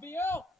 BL.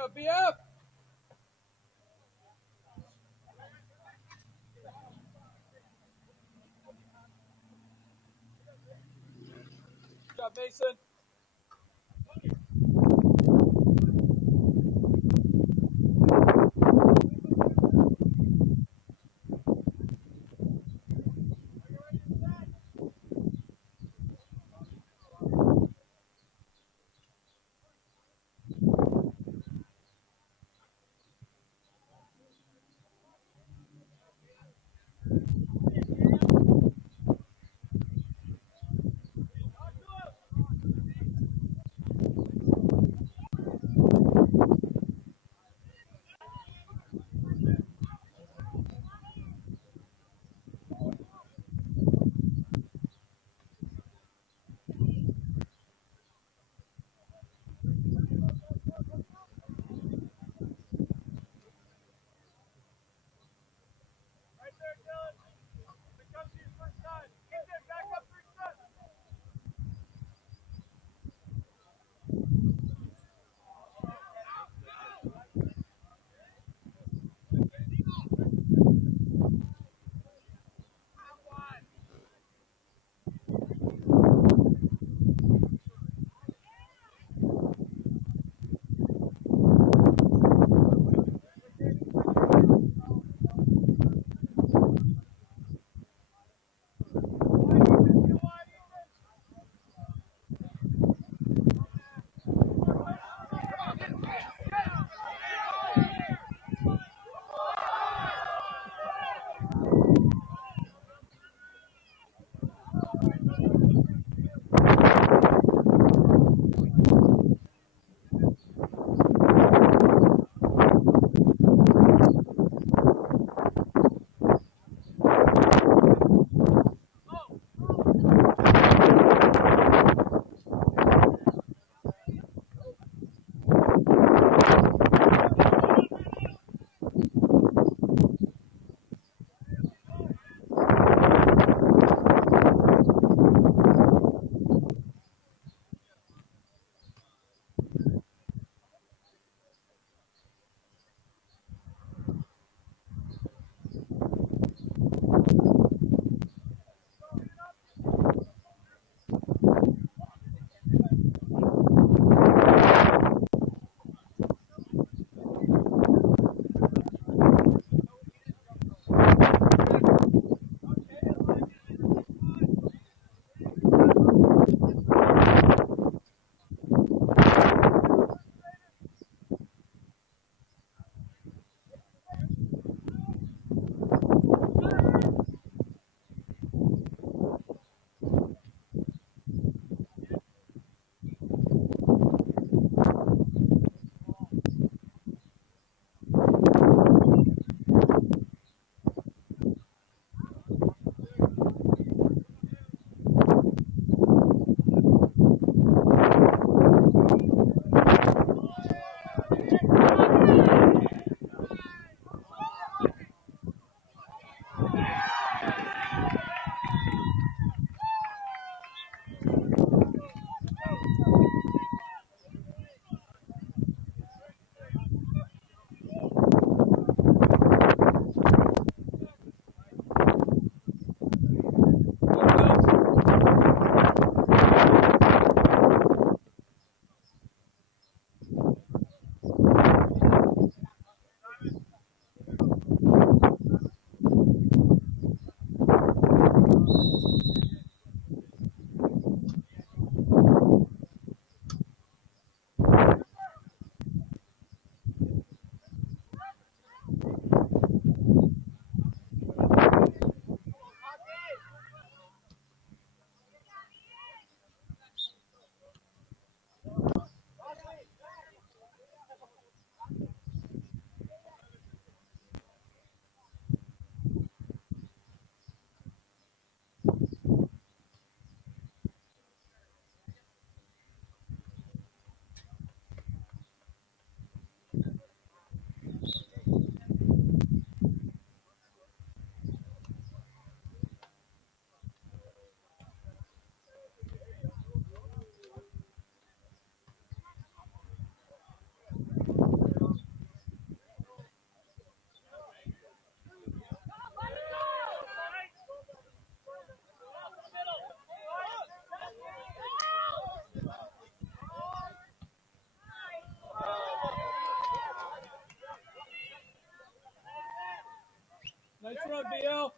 job, be up. Good job, Mason. on, BL.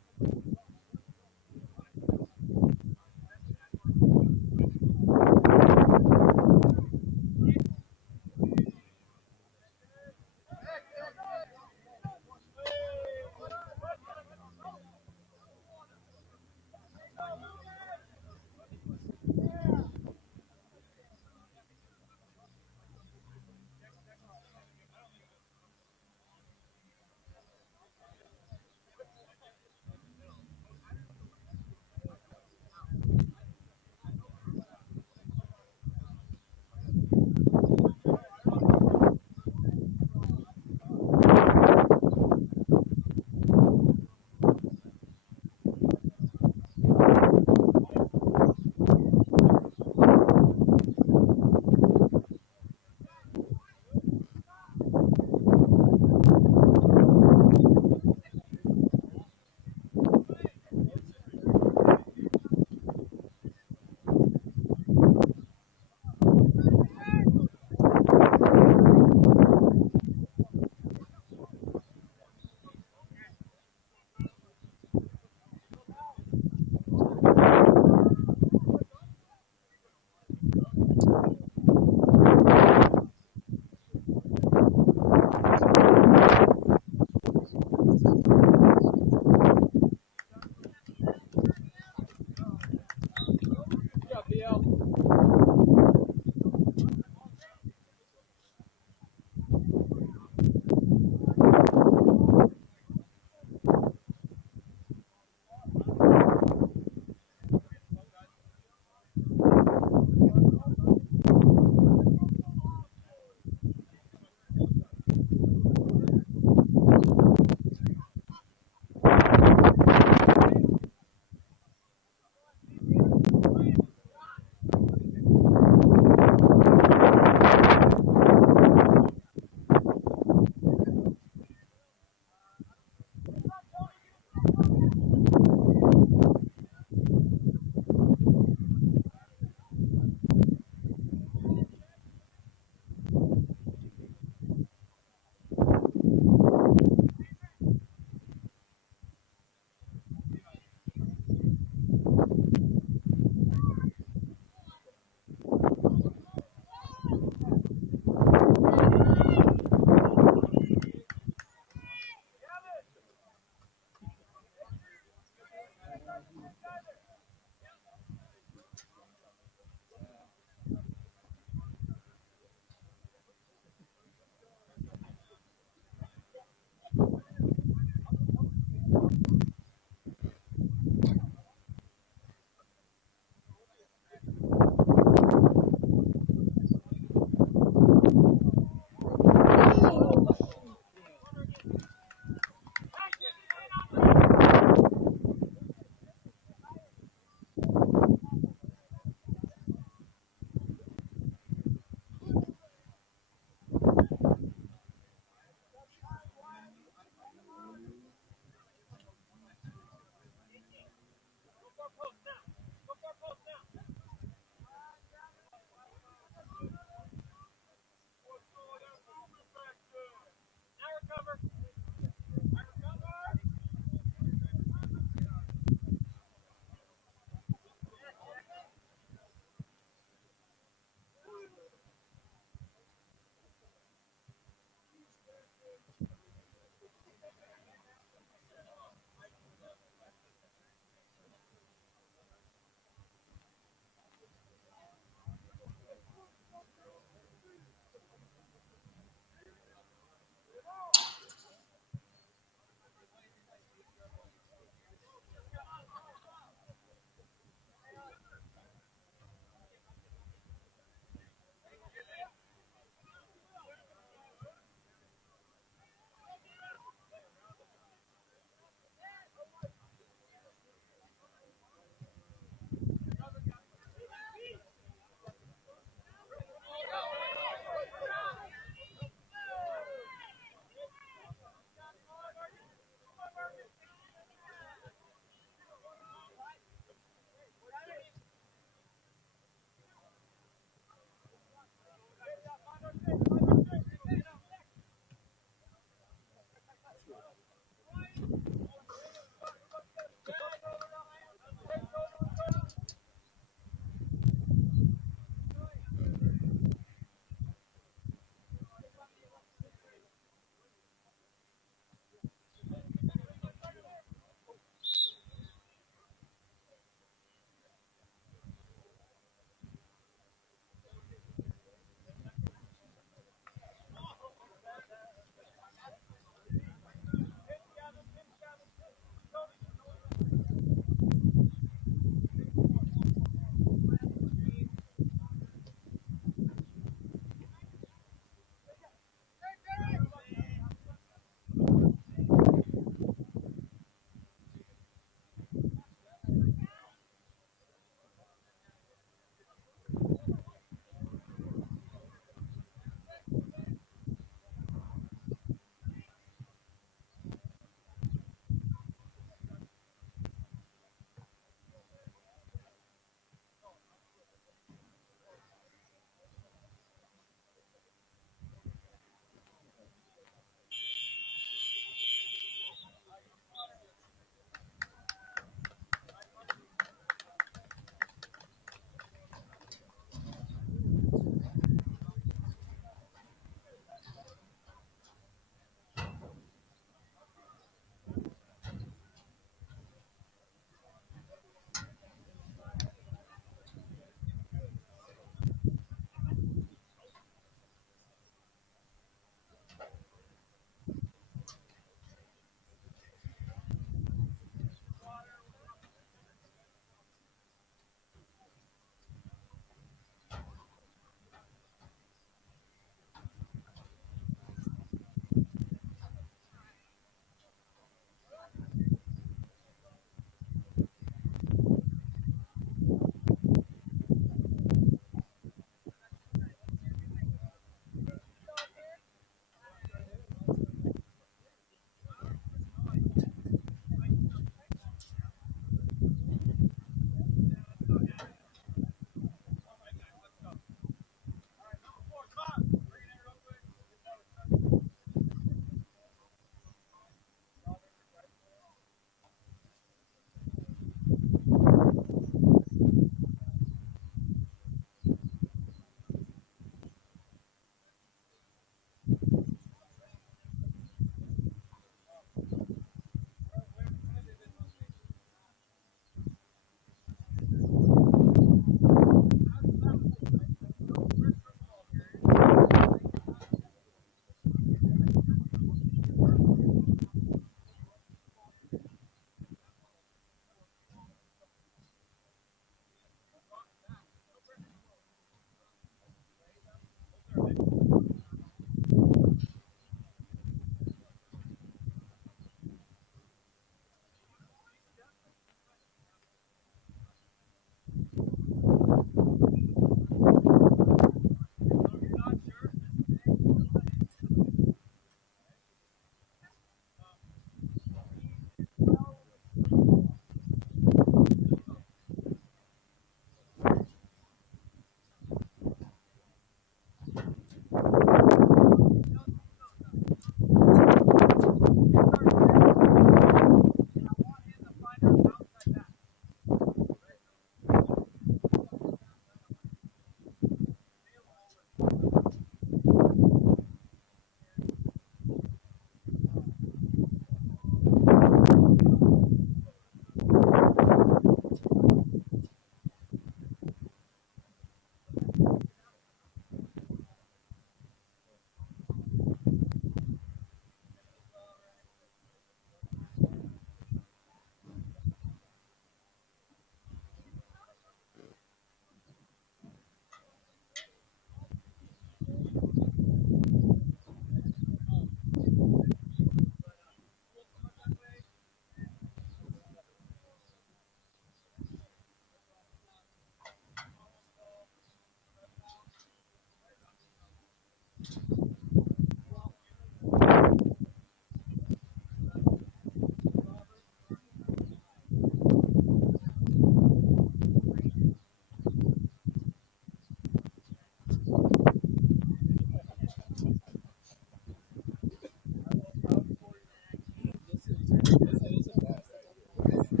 It's a pass right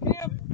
go, Cam.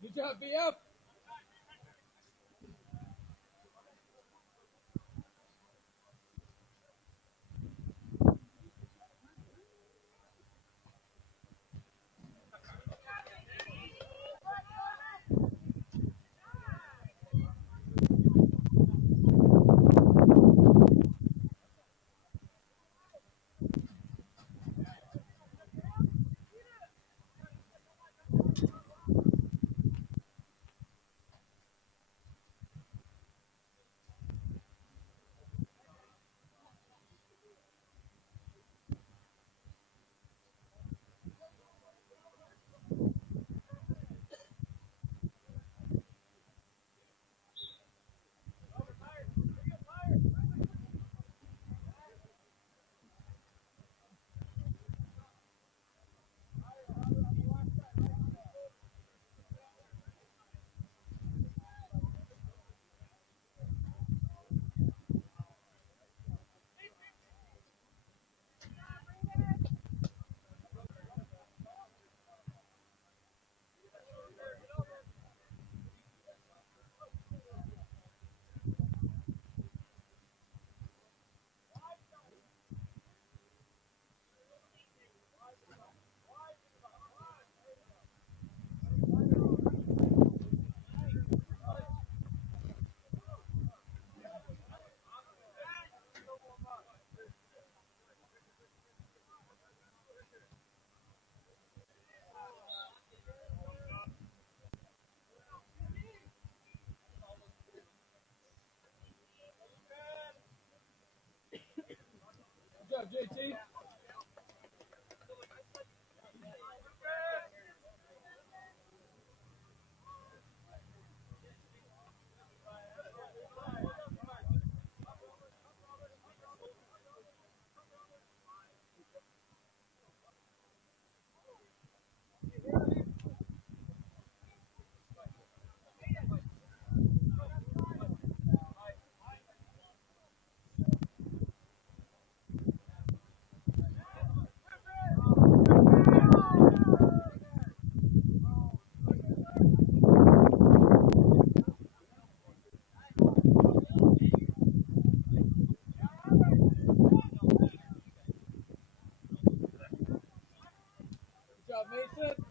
Good job, BF. Good job, JT. Good job, Mason.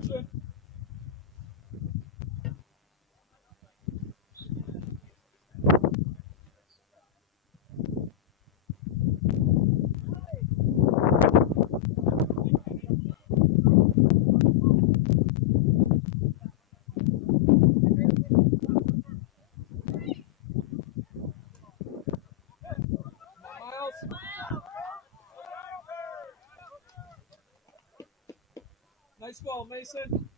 Person. Miles. Nice ball, Mason.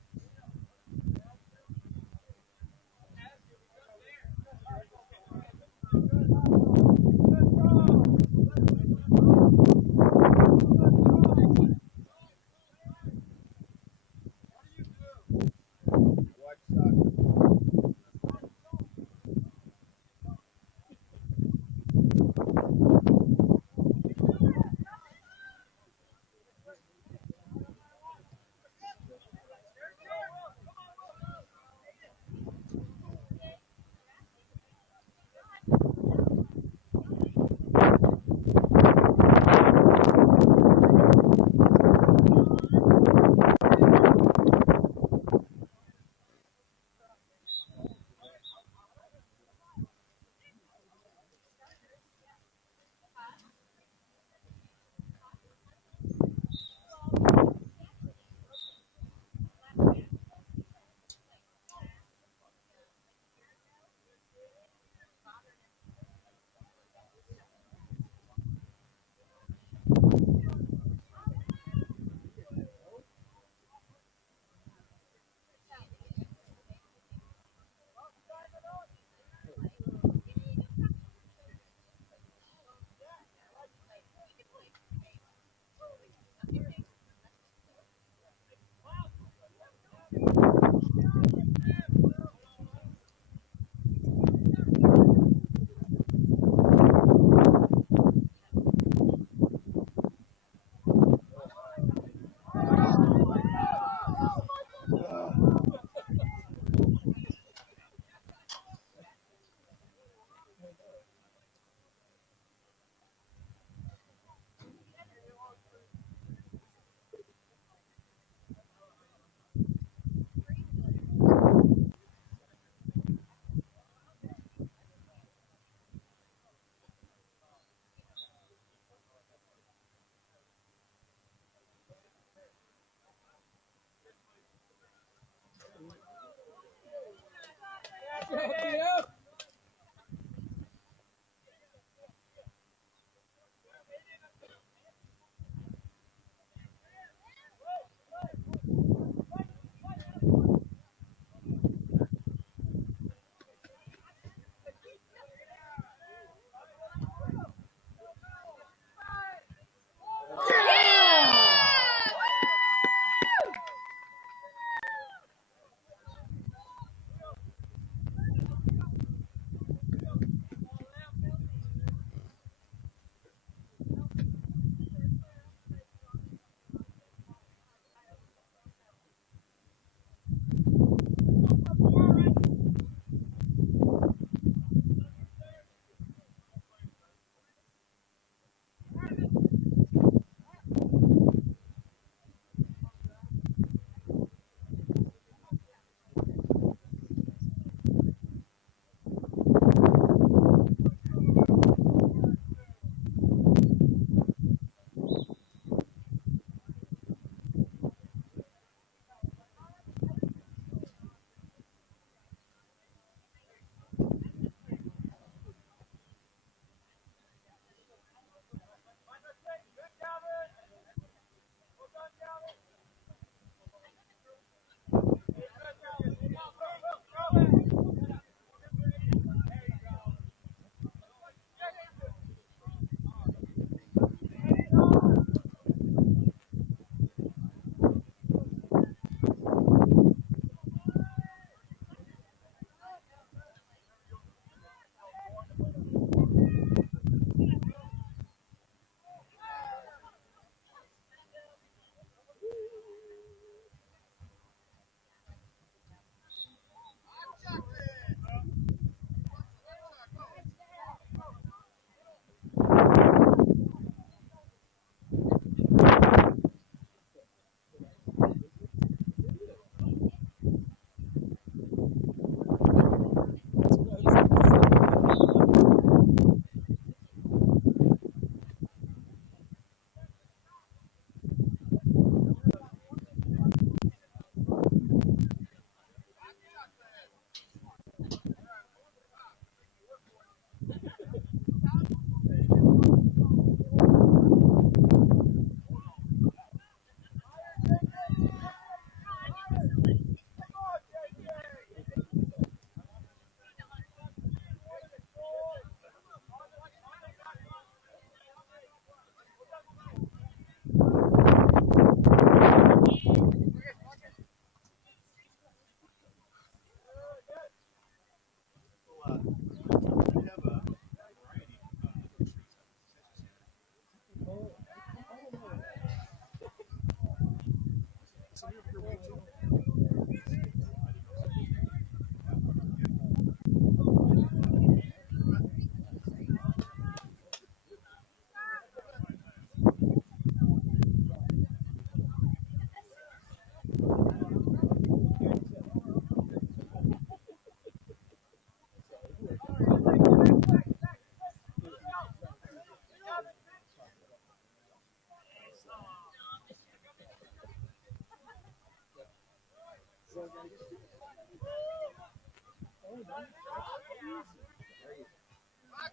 Hot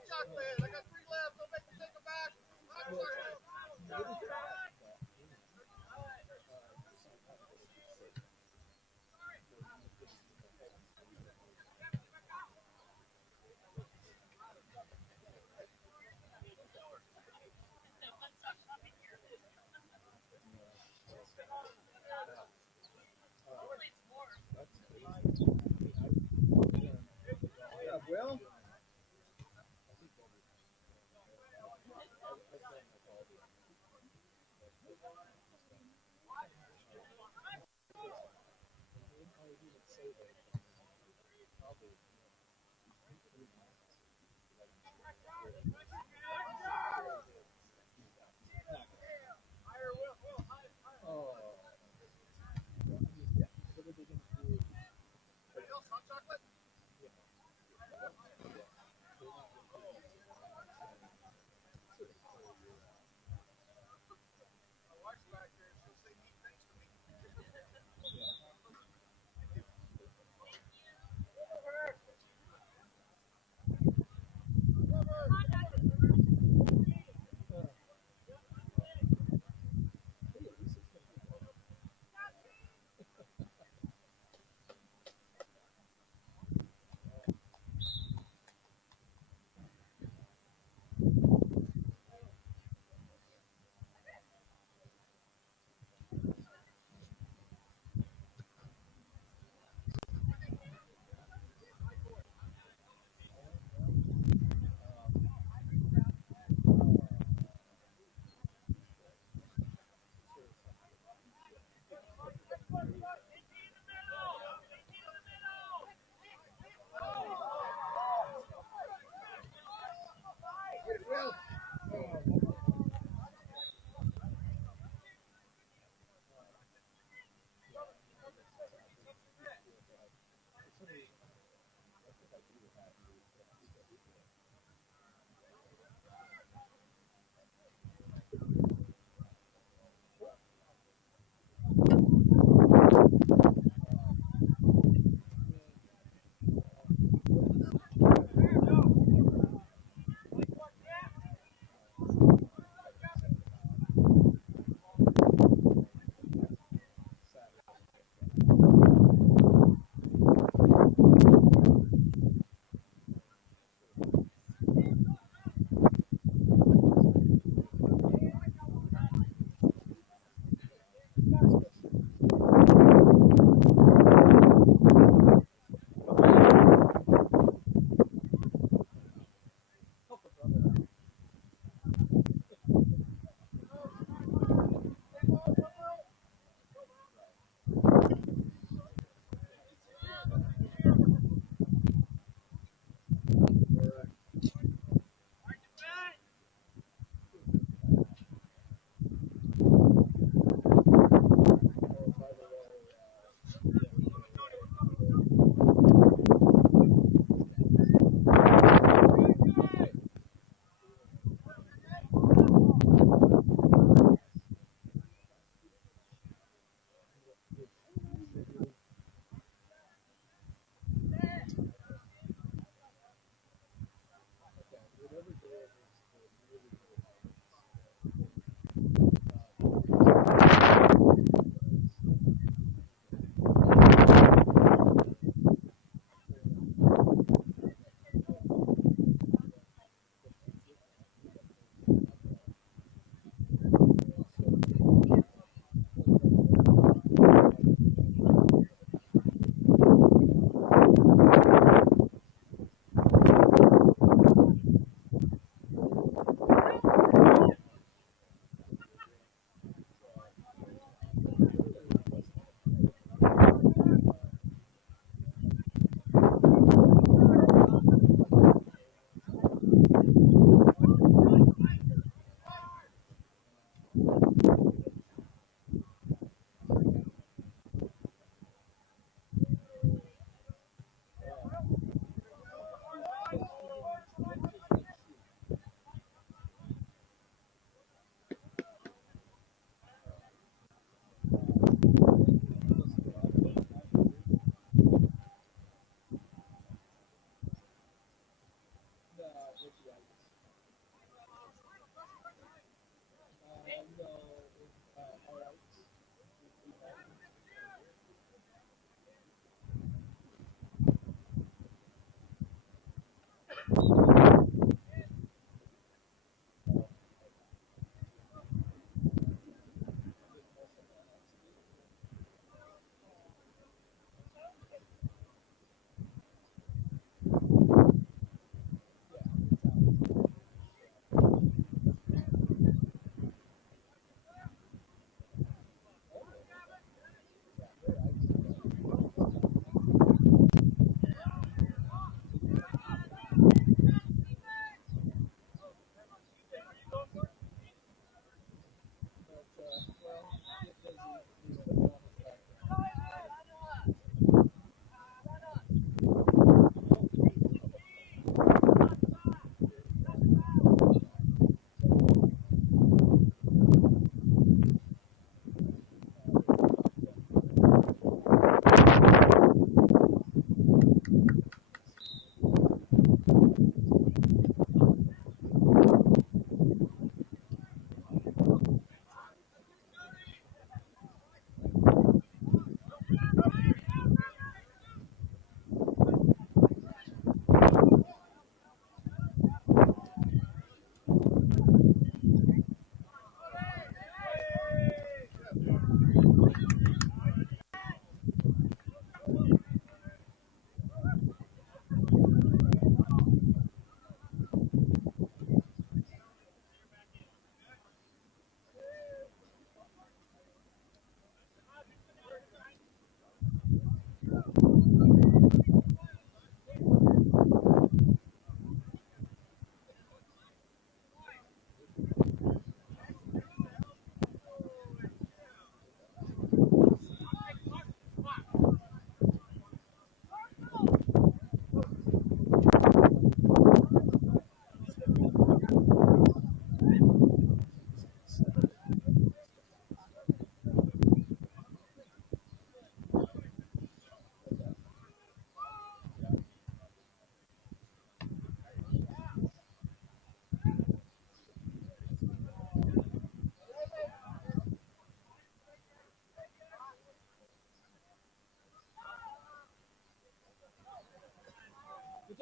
chocolate. I got 3 left. Don't make me take them back. Hot chocolate. Will? Hot chocolate? My wife's back there. She'll say mean things to me. Get it, Will.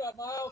job, Miles.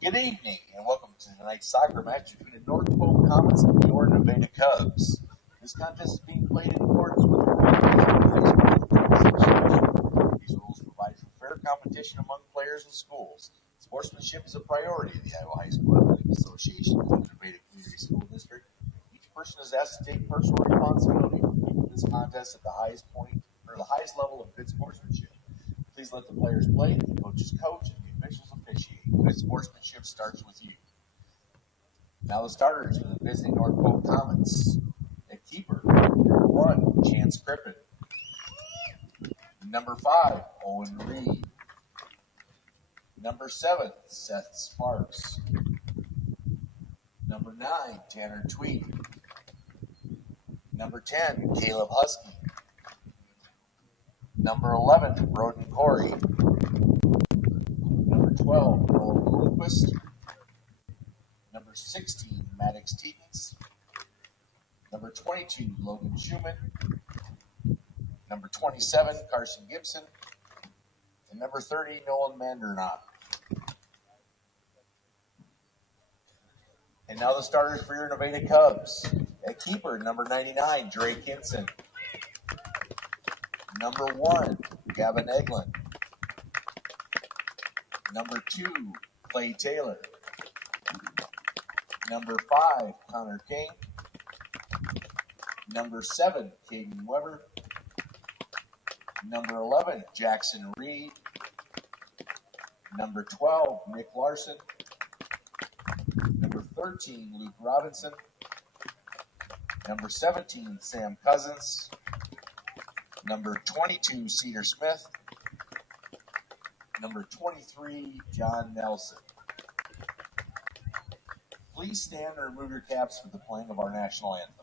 Good evening, and welcome to tonight's soccer match between the North Polk Comets and the Nevada Cubs. This contest is being played in accordance with the rules of the High School Association. These rules provide for fair competition among players and schools. Sportsmanship is a priority of the Iowa High School Athletic Association and the Nevada Community School District. Each person is asked to take personal responsibility for keeping this contest at the highest point or the highest level of good sportsmanship. Please let the players play, the coaches coach, and the officials officiate. Good sportsmanship starts with you. Now the starters for the visiting North Polk Comets. At keeper, number 1, Chance Crippen. Number 5, Owen Reed. Number 7, Seth Sparks. Number 9, Tanner Tweed. Number 10, Caleb Husky. Number 11, Broden Corey. Number 12, Noel Bloomquist. Number 16, Maddox Teetens. Number 22, Logan Schumann. Number 27, Carson Gibson. And number 30, Nolan Mandernaut. And now the starters for your Nevada Cubs. At keeper, number 99, Dre Kinson. Number 1, Gavin Eglin. Number 2, Clay Taylor. Number 5, Connor King. Number 7, Caden Weber. Number 11, Jackson Reed. Number 12, Nick Larson. Number 13, Luke Robinson. Number 17, Sam Cousins. Number 22, Cedar Smith. Number 23, John Nelson. Please stand and remove your caps for the playing of our national anthem.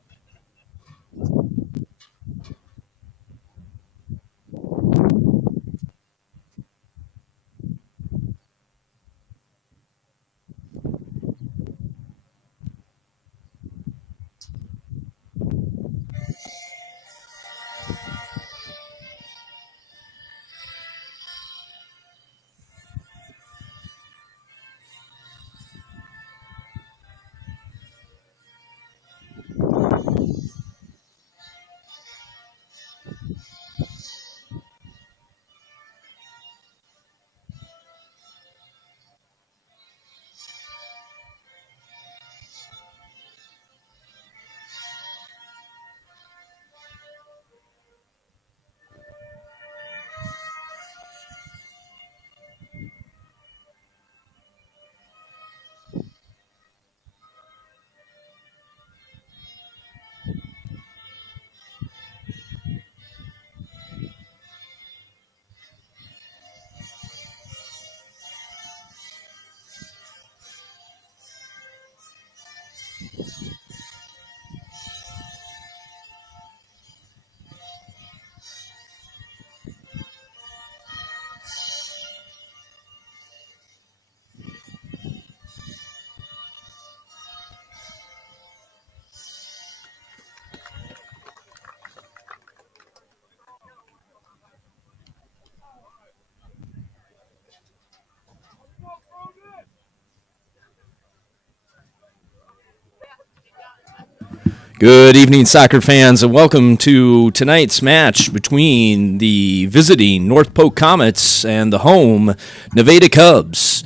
Good evening, soccer fans, and welcome to tonight's match between the visiting North Polk Comets and the home Nevada Cubs.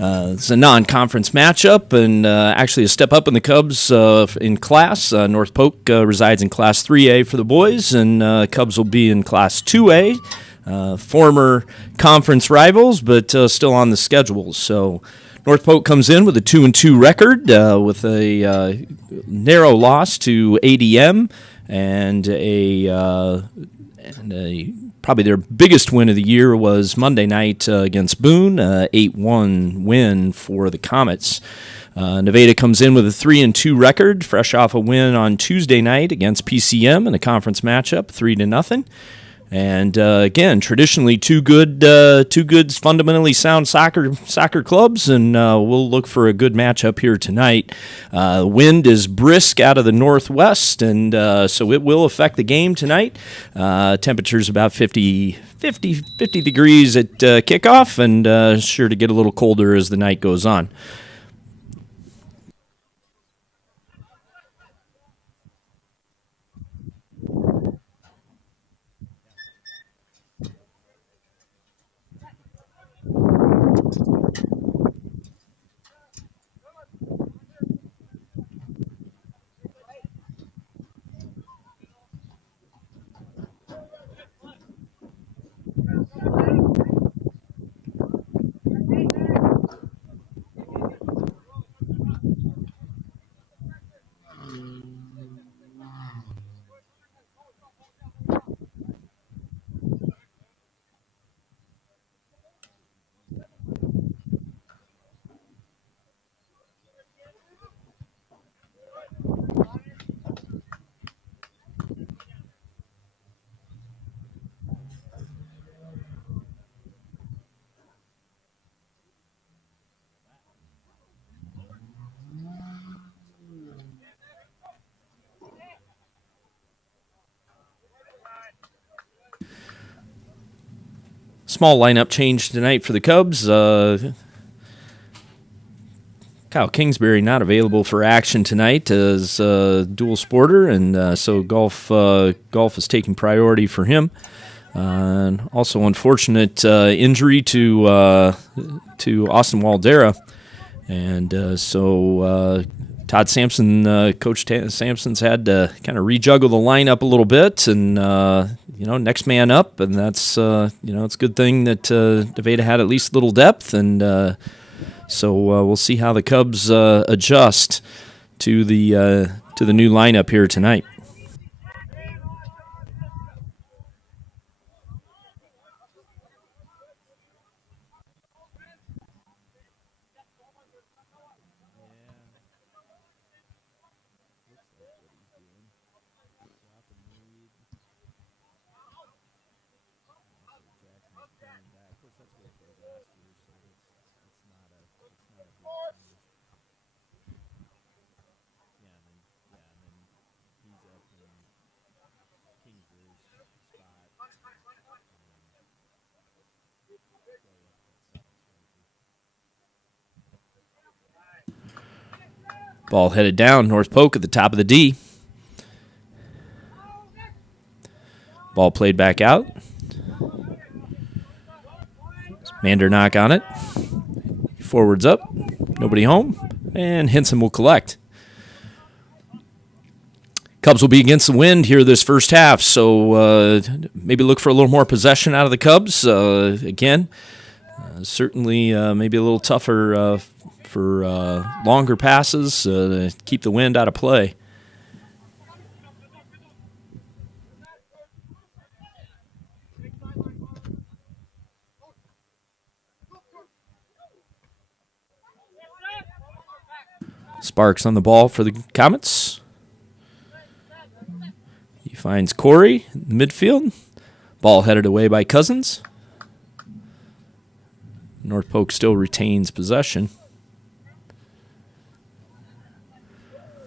It's a non-conference matchup and actually a step up in the Cubs in class. North Polk resides in Class 3A for the boys, and Cubs will be in Class 2A. Former conference rivals, but still on the schedule. So North Polk comes in with a 2-2 record with a narrow loss to ADM and probably their biggest win of the year was Monday night against Boone, 8-1 win for the Comets. Nevada comes in with a 3-2 record, fresh off a win on Tuesday night against PCM in a conference matchup, 3-0. And again, traditionally two good fundamentally sound soccer clubs, and we'll look for a good matchup here tonight. Wind is brisk out of the northwest, and so it will affect the game tonight. Temperatures about 50 degrees at kickoff, and sure to get a little colder as the night goes on. Small lineup change tonight for the Cubs. Kyle Kingsbury not available for action tonight as dual sporter, and so golf is taking priority for him. And also unfortunate injury to Austin Waldera, and so Todd Sampson, Coach Sampson's had to kind of rejuggle the lineup a little bit, and next man up, and that's it's a good thing that Nevada had at least a little depth, and so we'll see how the Cubs adjust to the new lineup here tonight. Ball headed down, North Polk at the top of the D. Ball played back out. Mandernock on it. Forwards up. Nobody home. And Henson will collect. Cubs will be against the wind here this first half, so maybe look for a little more possession out of the Cubs. Again, certainly maybe a little tougher for longer passes to keep the wind out of play. Sparks on the ball for the Comets. He finds Corey in the midfield. Ball headed away by Cousins. North Polk still retains possession.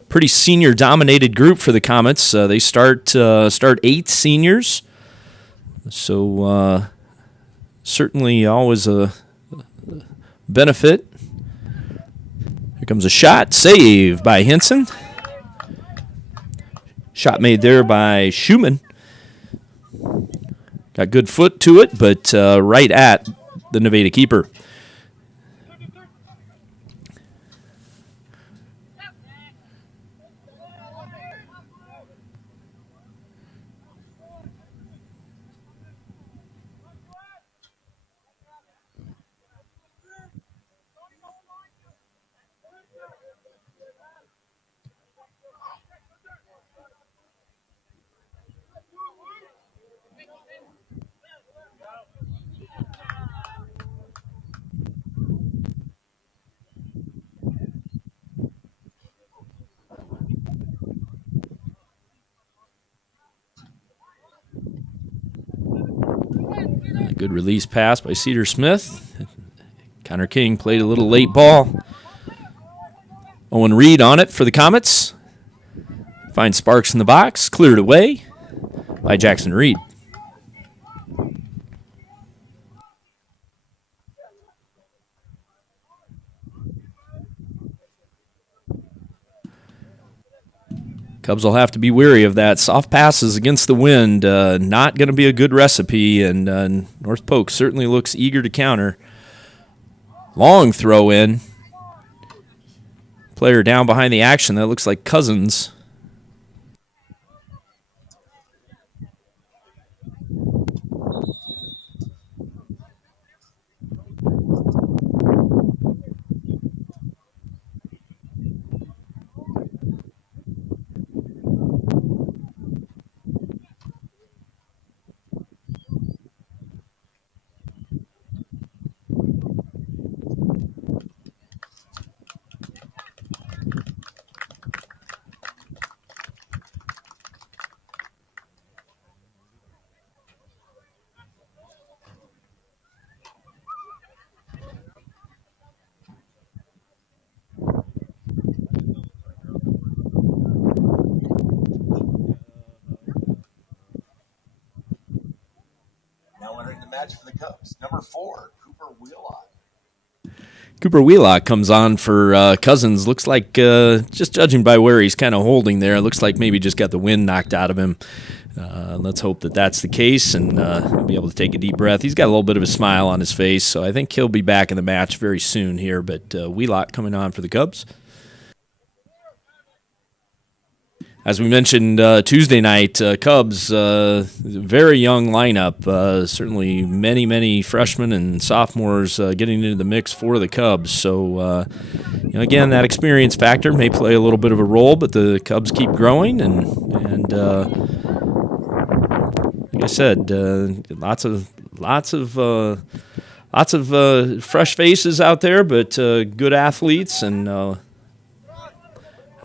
Pretty senior-dominated group for the Comets. They start 8 seniors, so certainly always a benefit. Here comes a shot, save by Henson. Shot made there by Schumann. Got good foot to it, but right at the Nevada keeper. Good release pass by Cedar Smith. Connor King played a little late ball. Owen Reed on it for the Comets. Finds Sparks in the box. Cleared away by Jackson Reed. Cubs will have to be wary of that. Soft passes against the wind, not going to be a good recipe, and North Polk certainly looks eager to counter. Long throw in. Player down behind the action. That looks like Cousins. Now entering the match for the Cubs, number 4, Cooper Wheelock. Cooper Wheelock comes on for Cousins. Looks like, just judging by where he's kind of holding there, looks like maybe just got the wind knocked out of him. Let's hope that that's the case, and he'll be able to take a deep breath. He's got a little bit of a smile on his face, so I think he'll be back in the match very soon here. But Wheelock coming on for the Cubs. As we mentioned Tuesday night, Cubs, very young lineup. Certainly many freshmen and sophomores getting into the mix for the Cubs. So, again, that experience factor may play a little bit of a role, but the Cubs keep growing. And like I said, lots of fresh faces out there, but good athletes. And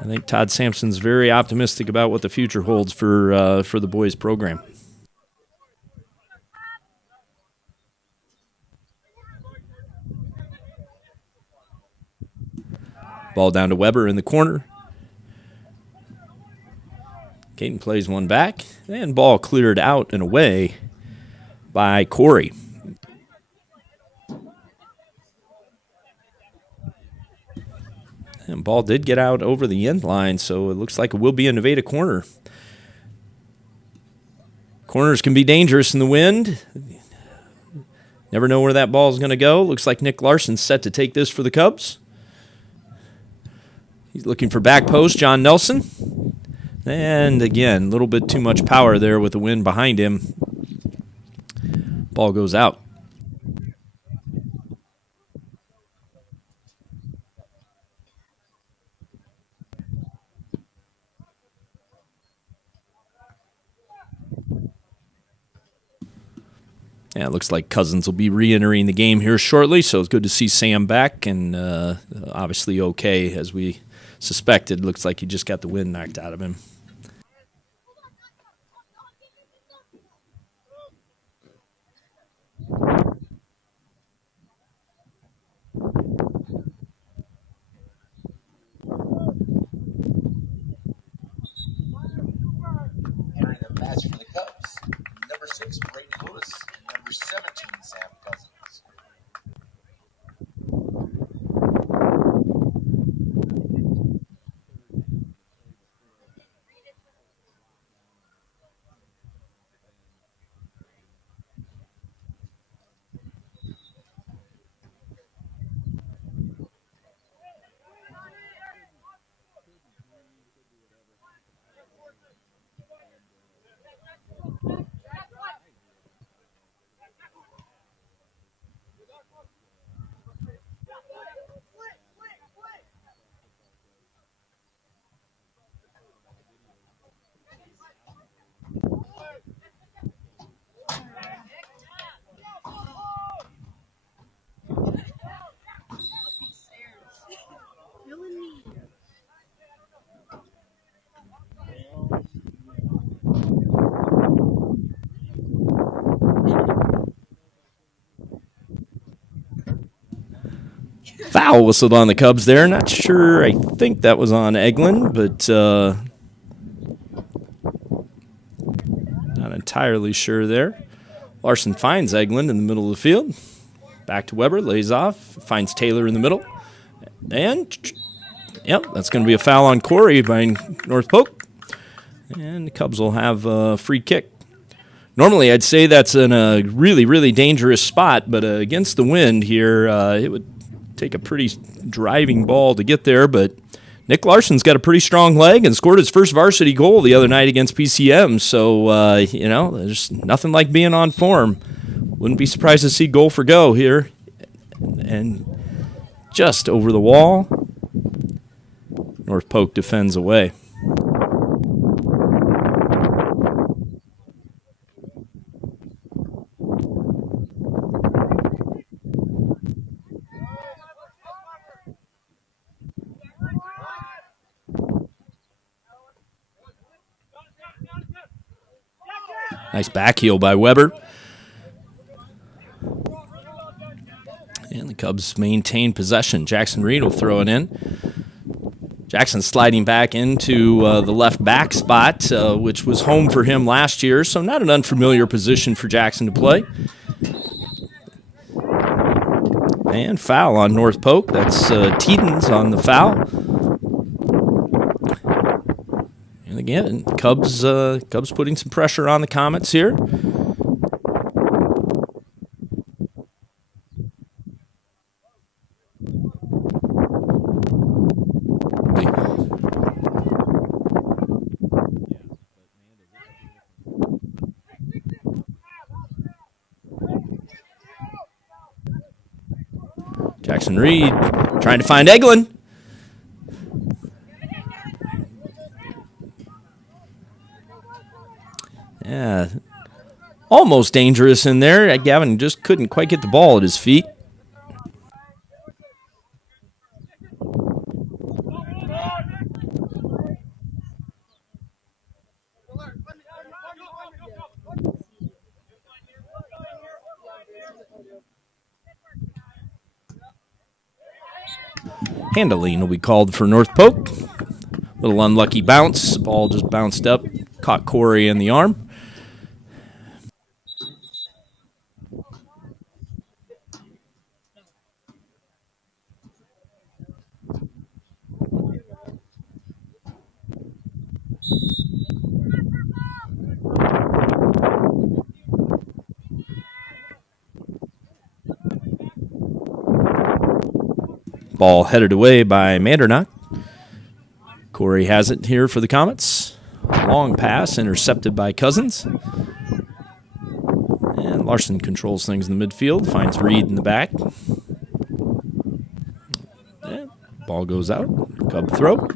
I think Todd Sampson's very optimistic about what the future holds for the boys program. Ball down to Weber in the corner. Caden plays one back, and ball cleared out and away by Corey. And ball did get out over the end line, so it looks like it will be a Nevada corner. Corners can be dangerous in the wind. Never know where that ball is going to go. Looks like Nick Larson's set to take this for the Cubs. He's looking for back post, John Nelson. And again, a little bit too much power there with the wind behind him. Ball goes out. Yeah, it looks like Cousins will be re-entering the game here shortly, so it's good to see Sam back, and obviously okay, as we suspected. Looks like he just got the wind knocked out of him. Entering the match for the Cubs, number 6, Brady Lewis, and number 17, Sam Cousins. Foul whistled on the Cubs there. Not sure. I think that was on Eglin, but not entirely sure there. Larson finds Eglin in the middle of the field. Back to Weber, lays off, finds Taylor in the middle. And, yep, that's going to be a foul on Corey by North Polk. And the Cubs will have a free kick. Normally, I'd say that's in a really, really dangerous spot, but against the wind here, it would take a pretty driving ball to get there. But Nick Larson's got a pretty strong leg and scored his first varsity goal the other night against PCM. So, there's nothing like being on form. Wouldn't be surprised to see goal for go here. And just over the wall, North Polk defends away. Nice back heel by Weber. And the Cubs maintain possession. Jackson Reed will throw it in. Jackson sliding back into the left back spot, which was home for him last year, so not an unfamiliar position for Jackson to play. And foul on North Polk. That's Teedens on the foul. And again, Cubs putting some pressure on the Comets here. Jackson Reed trying to find Eglin. Yeah, almost dangerous in there. Gavin just couldn't quite get the ball at his feet. Handling will be called for North Polk. Little unlucky bounce. The ball just bounced up, caught Corey in the arm. Ball headed away by Mandernock. Corey has it here for the Comets. Long pass intercepted by Cousins. And Larson controls things in the midfield. Finds Reed in the back. And ball goes out. Cub throw.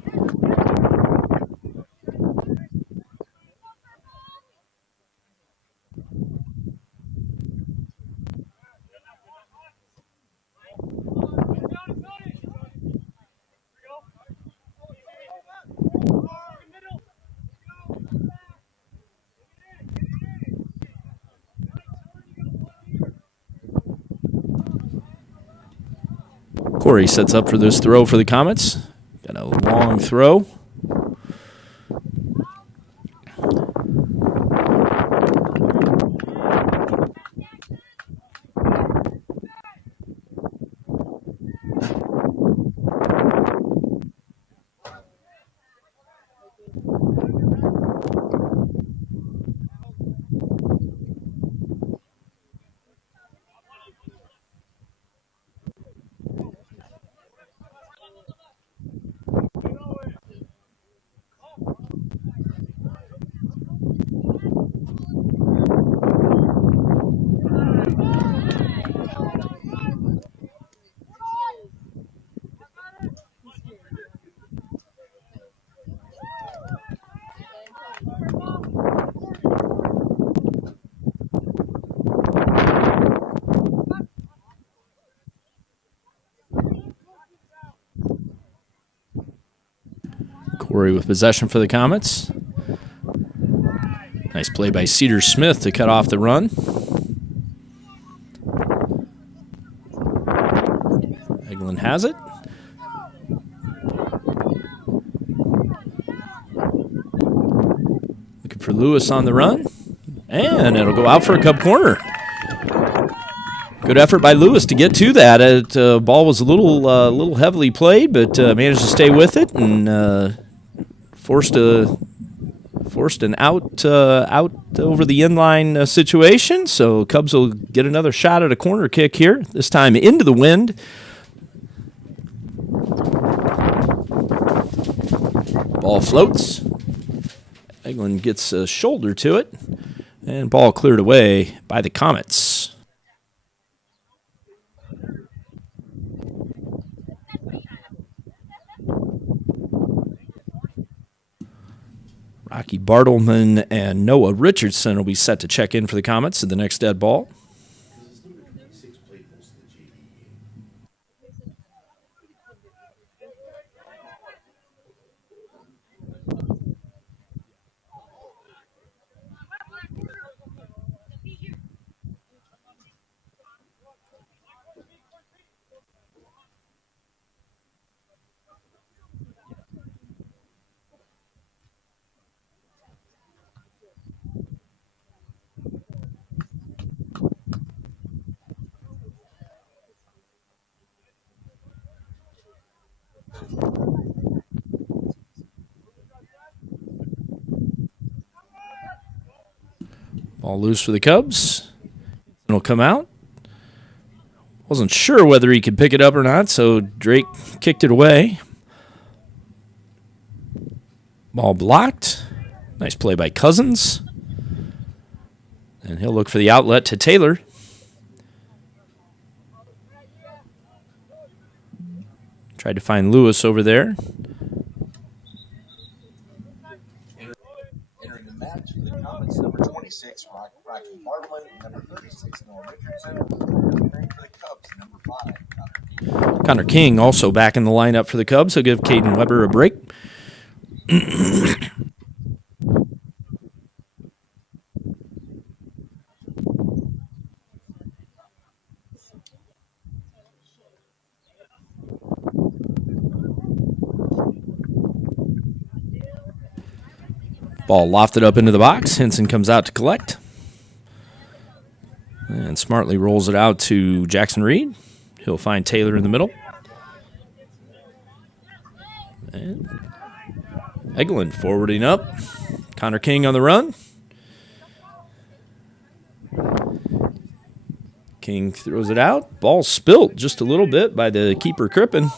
Corey sets up for this throw for the Comets. Got a long throw. Corey with possession for the Comets. Nice play by Cedar Smith to cut off the run. Eglin has it. Looking for Lewis on the run. And it'll go out for a Cub corner. Good effort by Lewis to get to that. Ball was a little heavily played, but managed to stay with it and forced an out over the inline situation. So Cubs will get another shot at a corner kick here. This time into the wind. Ball floats. Eglin gets a shoulder to it, and ball cleared away by the Comets. Rocky Bartleman and Noah Richardson will be set to check in for the Comets at the next dead ball. Ball loose for the Cubs. It'll come out. Wasn't sure whether he could pick it up or not, so Drake kicked it away. Ball blocked. Nice play by Cousins. And he'll look for the outlet to Taylor. Tried to find Lewis over there. Entering the match for the Comets, number 26, Rocky Bartleman, number 36, Noah Richardson, entering for the Cubs, number 5, Connor King. Connor King also back in the lineup for the Cubs. He'll give Caden Weber a break. Ball lofted up into the box. Henson comes out to collect. And smartly rolls it out to Jackson Reed. He'll find Taylor in the middle. And Eglin forwarding up. Connor King on the run. King throws it out. Ball spilt just a little bit by the keeper Crippen.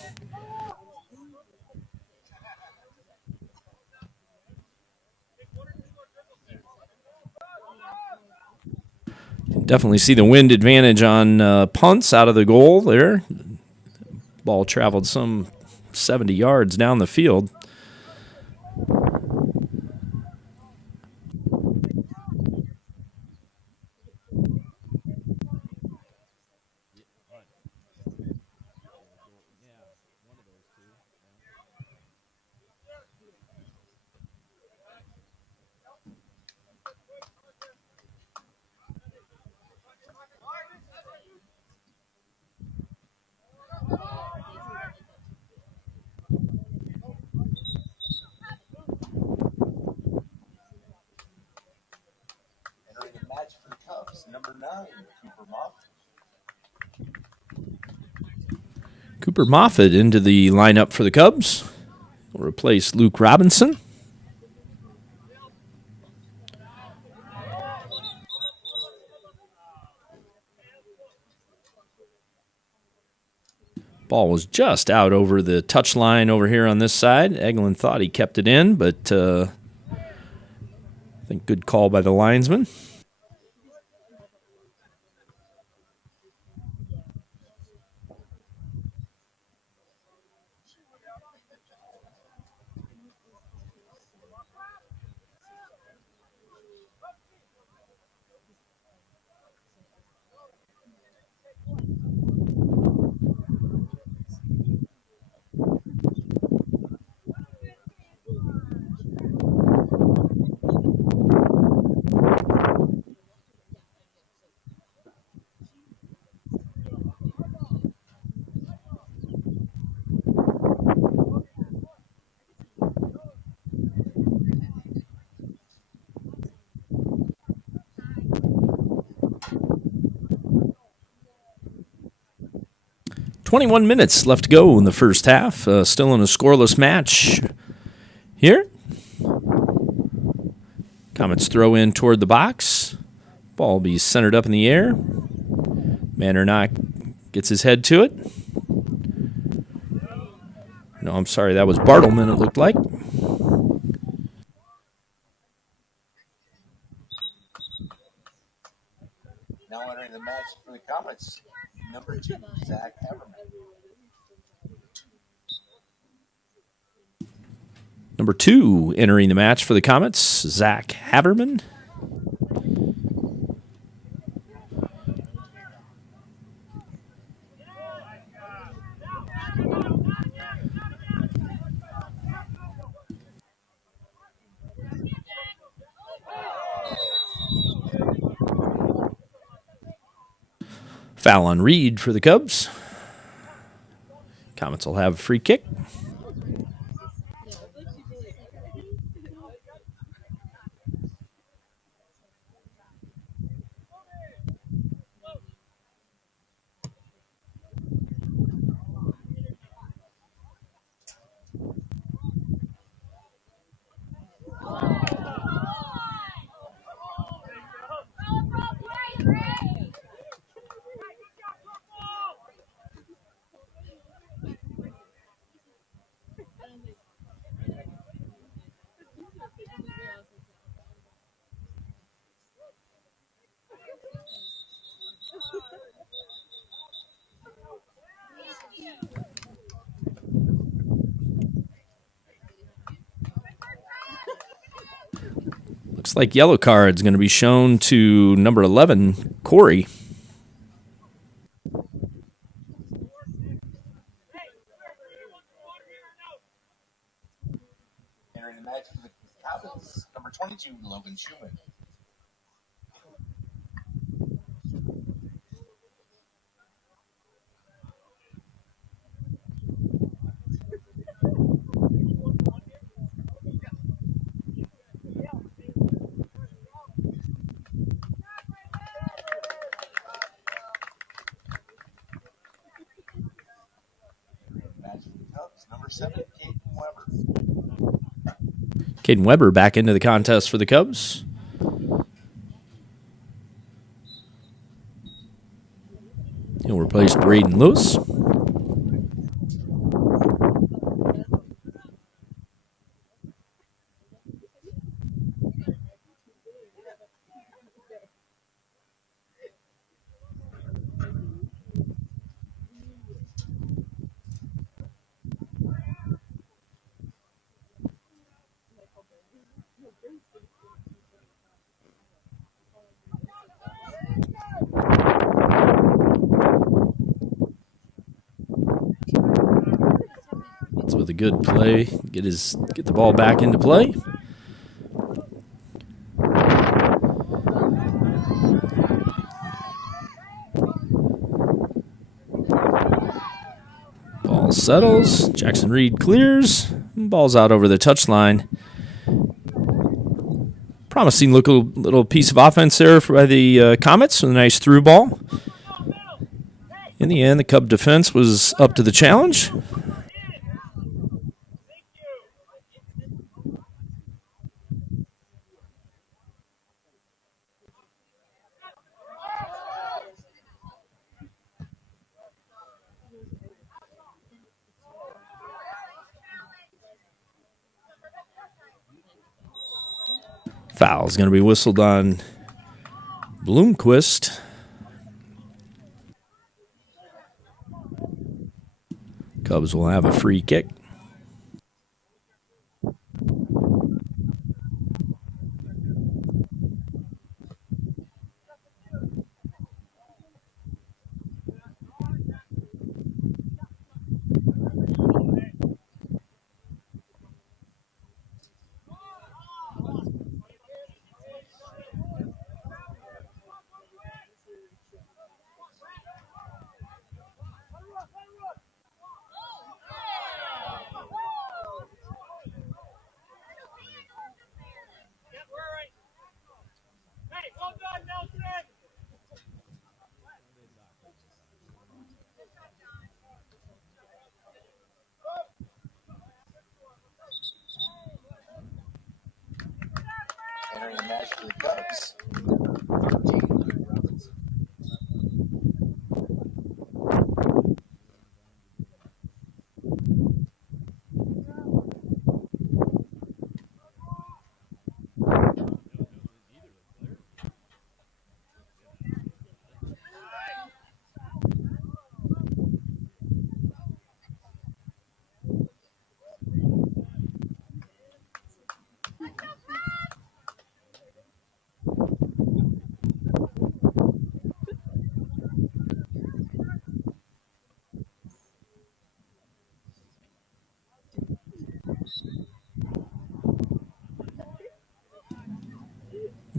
Definitely see the wind advantage on punts out of the goal there. Ball traveled some 70 yards down the field. Match for the Cubs, number 9, Cooper Moffett. Cooper Moffett into the lineup for the Cubs. Will replace Luke Robinson. Ball was just out over the touch line over here on this side. Eglin thought he kept it in, but I think good call by the linesman. 21 minutes left to go in the first half. Still in a scoreless match here. Comets throw in toward the box. Ball will be centered up in the air. Mandernock gets his head to it. No, I'm sorry, that was Bartleman, it looked like. Now entering the match for the Comets, number 2, Zach Haverman. Number 2 entering the match for the Comets, Zach Haverman. Foul on Reed for the Cubs. Comets will have a free kick. Looks like yellow card's going to be shown to number 11, Corey. Entering the match for the Comets, number 22, Logan Schumann. Match for the Cubs, number 7, Caden Weber. Caden Weber back into the contest for the Cubs. He'll replace Braden Lewis. So with a good play, get the ball back into play. Ball settles. Jackson Reed clears. Ball's out over the touchline. Promising little piece of offense there by the Comets with a nice through ball. In the end, the Cub defense was up to the challenge. Foul's going to be whistled on Bloomquist. Cubs will have a free kick. Cubs. 13, Robinson.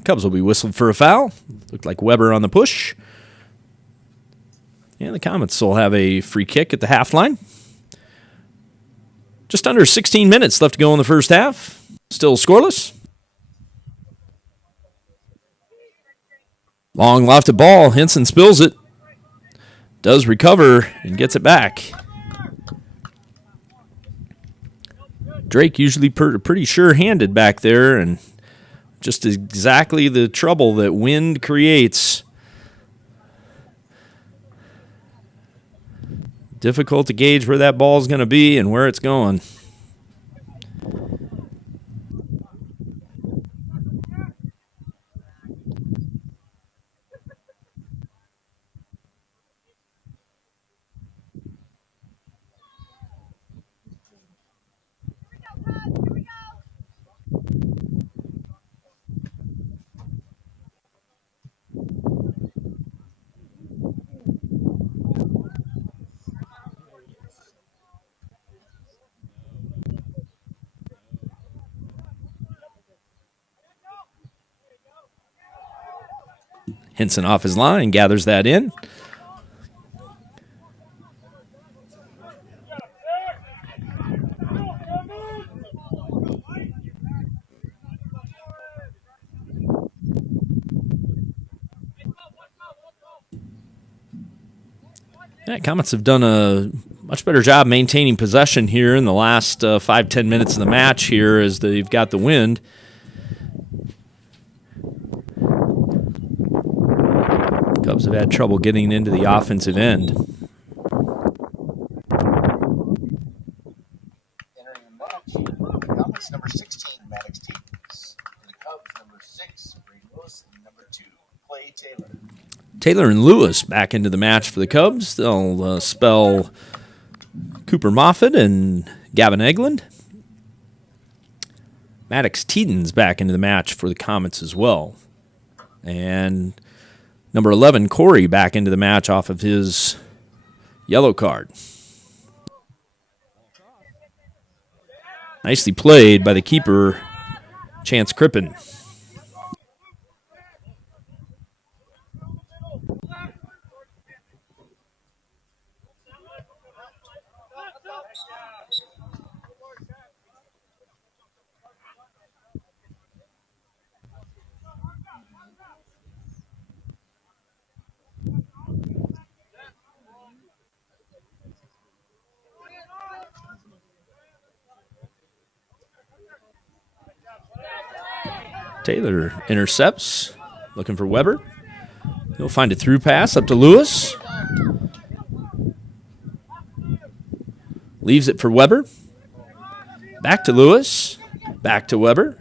Cubs will be whistled for a foul. Looked like Weber on the push. And the Comets will have a free kick at the half line. Just under 16 minutes left to go in the first half. Still scoreless. Long lofted ball. Henson spills it. Does recover and gets it back. Drake usually pretty sure-handed back there, and just exactly the trouble that wind creates. Difficult to gauge where that ball is going to be and where it's going. Henson off his line, gathers that in. Yeah, Comets have done a much better job maintaining possession here in the last 5-10 minutes of the match here as they've got the wind. Cubs have had trouble getting into the offensive end. Entering the match, the Comets number 16, Maddox Teetons. For the Cubs, number 6, Brady Lewis, and number 2, Clay Taylor. Taylor and Lewis back into the match for the Cubs. They'll spell Cooper Moffitt and Gavin Eglund. Maddox Teetons back into the match for the Comets as well. And number 11, Corey, back into the match off of his yellow card. Nicely played by the keeper, Chance Crippen. Taylor intercepts, looking for Weber. He'll find a through pass up to Lewis. Leaves it for Weber. Back to Lewis. Back to Weber.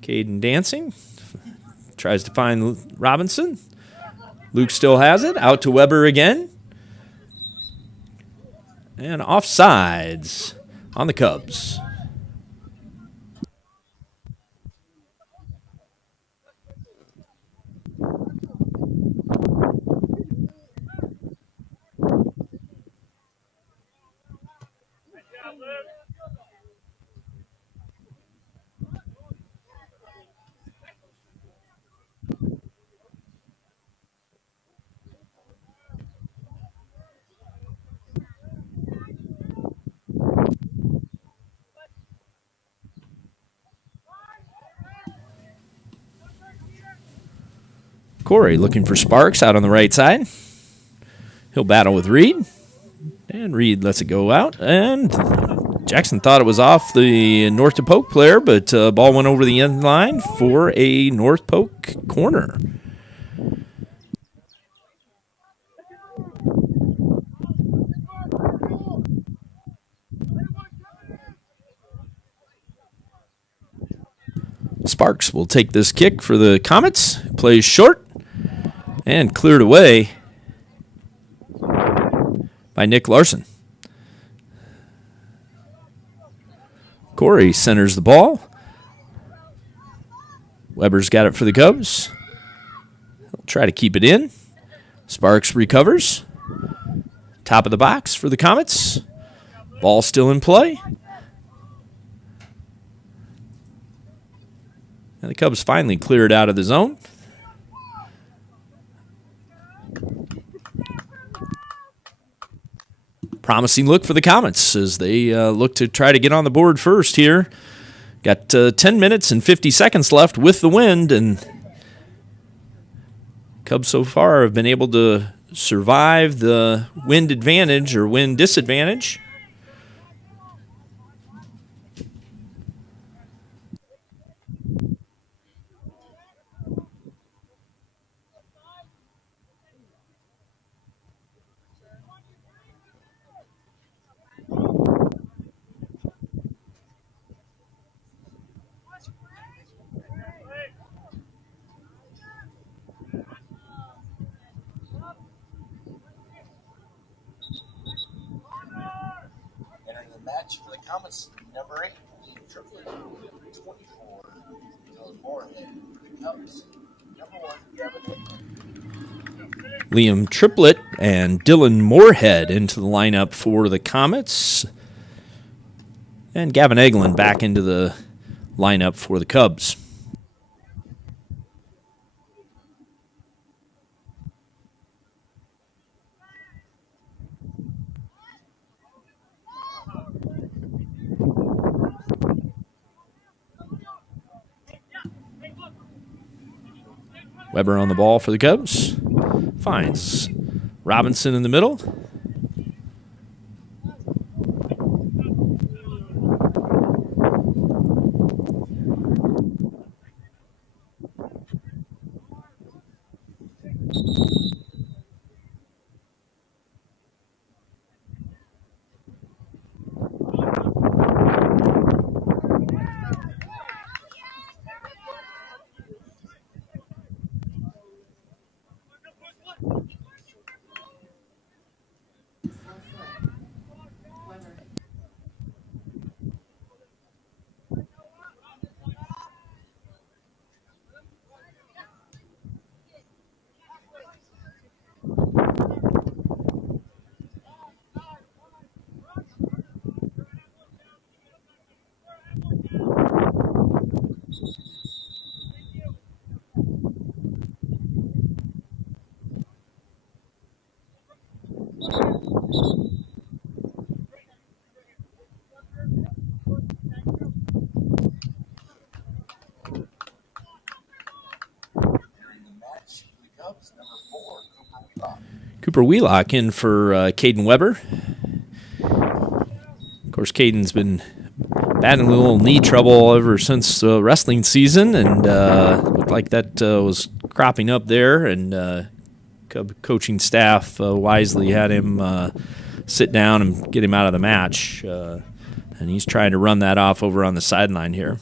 Caden dancing. Tries to find Robinson. Luke still has it. Out to Weber again. And offsides on the Cubs. Corey looking for Sparks out on the right side. He'll battle with Reed. And Reed lets it go out. And Jackson thought it was off the North to Polk player, but ball went over the end line for a North Polk corner. Sparks will take this kick for the Comets. Plays short and cleared away by Nick Larson. Corey centers the ball. Weber's got it for the Cubs. He'll try to keep it in. Sparks recovers. Top of the box for the Comets. Ball still in play. And the Cubs finally clear it out of the zone. Promising look for the Comets as they look to try to get on the board first here. Got 10 minutes and 50 seconds left with the wind, and Cubs so far have been able to survive the wind advantage or wind disadvantage. Entering the match for the Comets, number 8, Triplet, 24, Dylan Moorhead for the Cubs, number 1, Gavin Eglin. Liam Triplett and Dylan Moorhead into the lineup for the Comets. And Gavin Eglin back into the lineup for the Cubs. Weber on the ball for the Cubs. Finds Robinson in the middle. Cooper Wheelock in for Caden Weber. Of course, Caden's been battling a little knee trouble ever since wrestling season, and looked like that was cropping up there, and Cub coaching staff wisely had him sit down and get him out of the match, and he's trying to run that off over on the sideline here.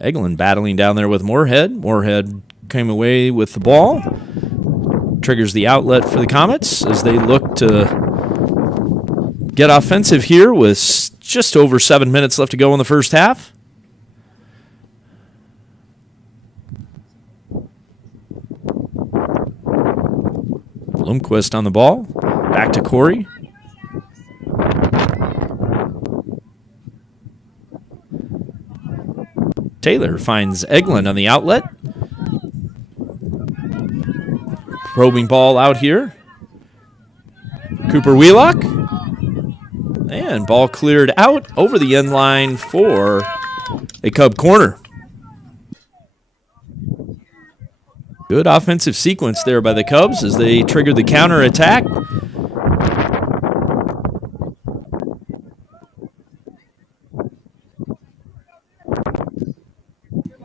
Eglin battling down there with Moorhead. Moorhead came away with the ball. Triggers the outlet for the Comets as they look to get offensive here with just over 7 minutes left to go in the first half. Blomquist on the ball. Back to Corey. Taylor finds Eglin on the outlet. Probing ball out here. Cooper Wheelock. And ball cleared out over the end line for a Cub corner. Good offensive sequence there by the Cubs as they triggered the counter attack.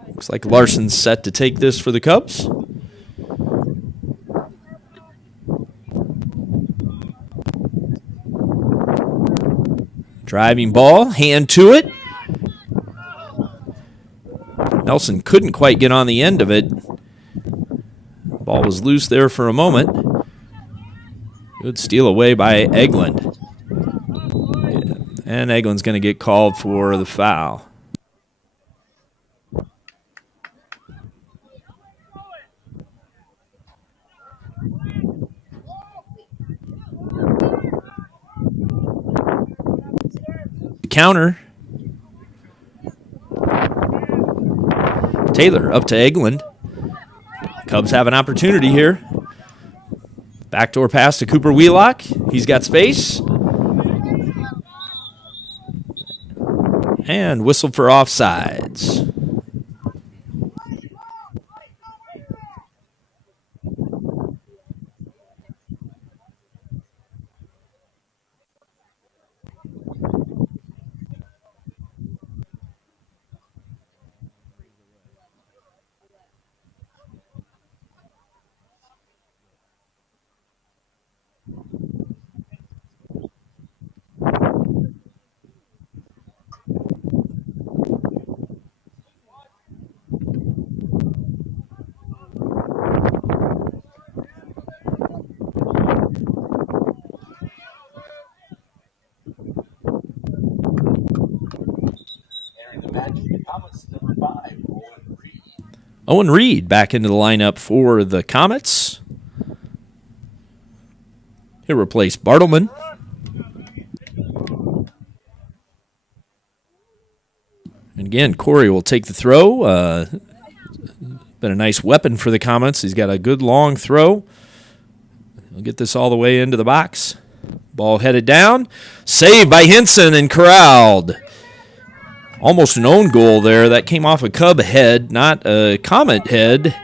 Looks like Larson's set to take this for the Cubs. Driving ball, hand to it. Nelson couldn't quite get on the end of it. Ball was loose there for a moment. Good steal away by Eglin. And Eglin's going to get called for the foul. Counter. Taylor up to Eglin. Cubs have an opportunity here. Backdoor pass to Cooper Wheelock. He's got space. And whistle for offsides. Owen Reed back into the lineup for the Comets. He'll replace Bartleman. And again, Corey will take the throw. Been a nice weapon for the Comets. He's got a good long throw. He'll get this all the way into the box. Ball headed down. Saved by Henson and corralled. Almost an own goal there. That came off a Cub head, not a Comet head.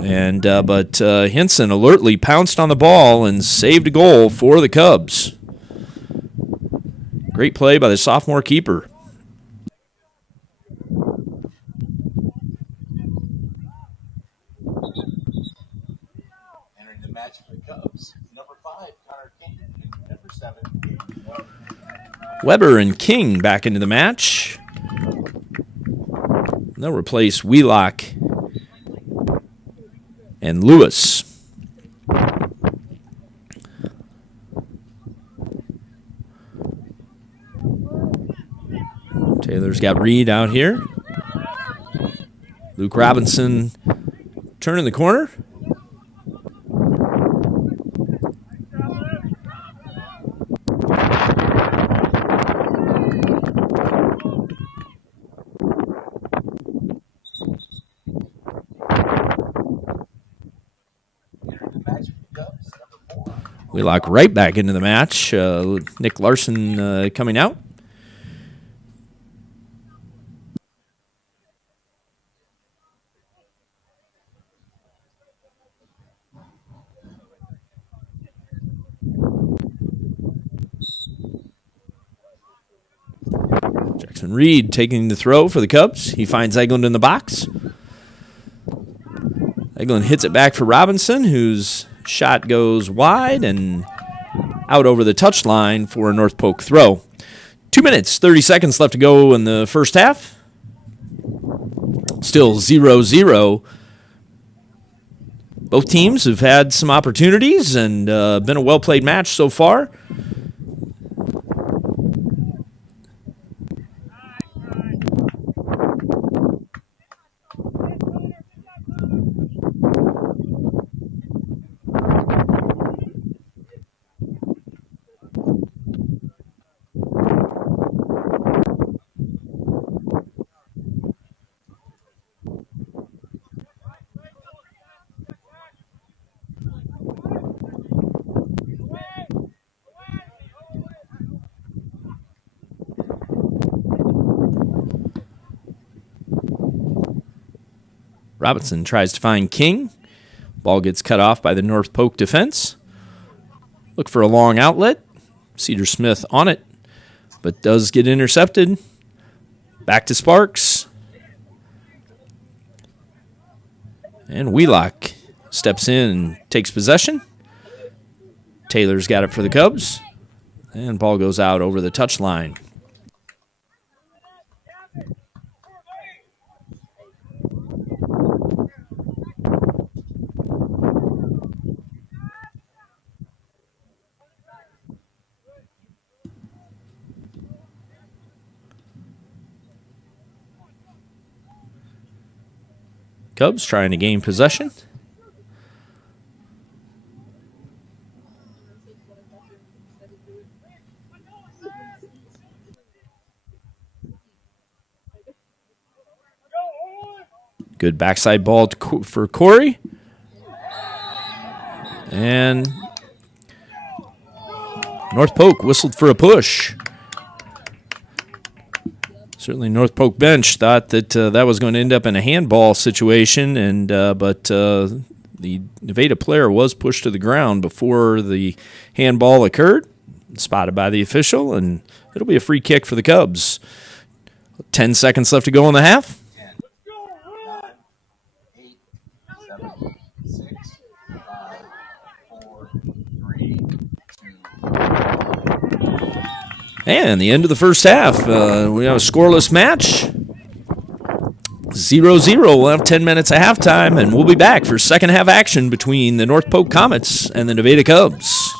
And but Henson alertly pounced on the ball and saved a goal for the Cubs. Great play by the sophomore keeper. Entering the match for the Cubs, number 5, Connor King, and number 7, Weber and King back into the match. They'll replace Wheelock and Lewis. Taylor's got Reed out here. Luke Robinson turning the corner. Wheelock right back into the match. Nick Larson coming out. Jackson Reed taking the throw for the Cubs. He finds Eglin in the box. Eglin hits it back for Robinson, whose shot goes wide and out over the touchline for a North Polk throw. 2 minutes, 30 seconds left to go in the first half. Still 0-0. Both teams have had some opportunities and been a well-played match so far. Robinson tries to find King. Ball gets cut off by the North Polk defense. Look for a long outlet. Cedar Smith on it, but does get intercepted. Back to Sparks. And Wheelock steps in and takes possession. Taylor's got it for the Cubs. And ball goes out over the touchline. Cubs trying to gain possession. Good backside ball for Corey. And North Polk whistled for a push. Certainly North Polk bench thought that that was going to end up in a handball situation, and but the Nevada player was pushed to the ground before the handball occurred, spotted by the official, and it'll be a free kick for the Cubs. 10 seconds left to go in the half. 10, 9, 8, 7, 6, 5, 4, 3, 2. And the end of the first half. We have a scoreless match. 0-0. We'll have 10 minutes at halftime, and we'll be back for second half action between the North Polk Comets and the Nevada Cubs.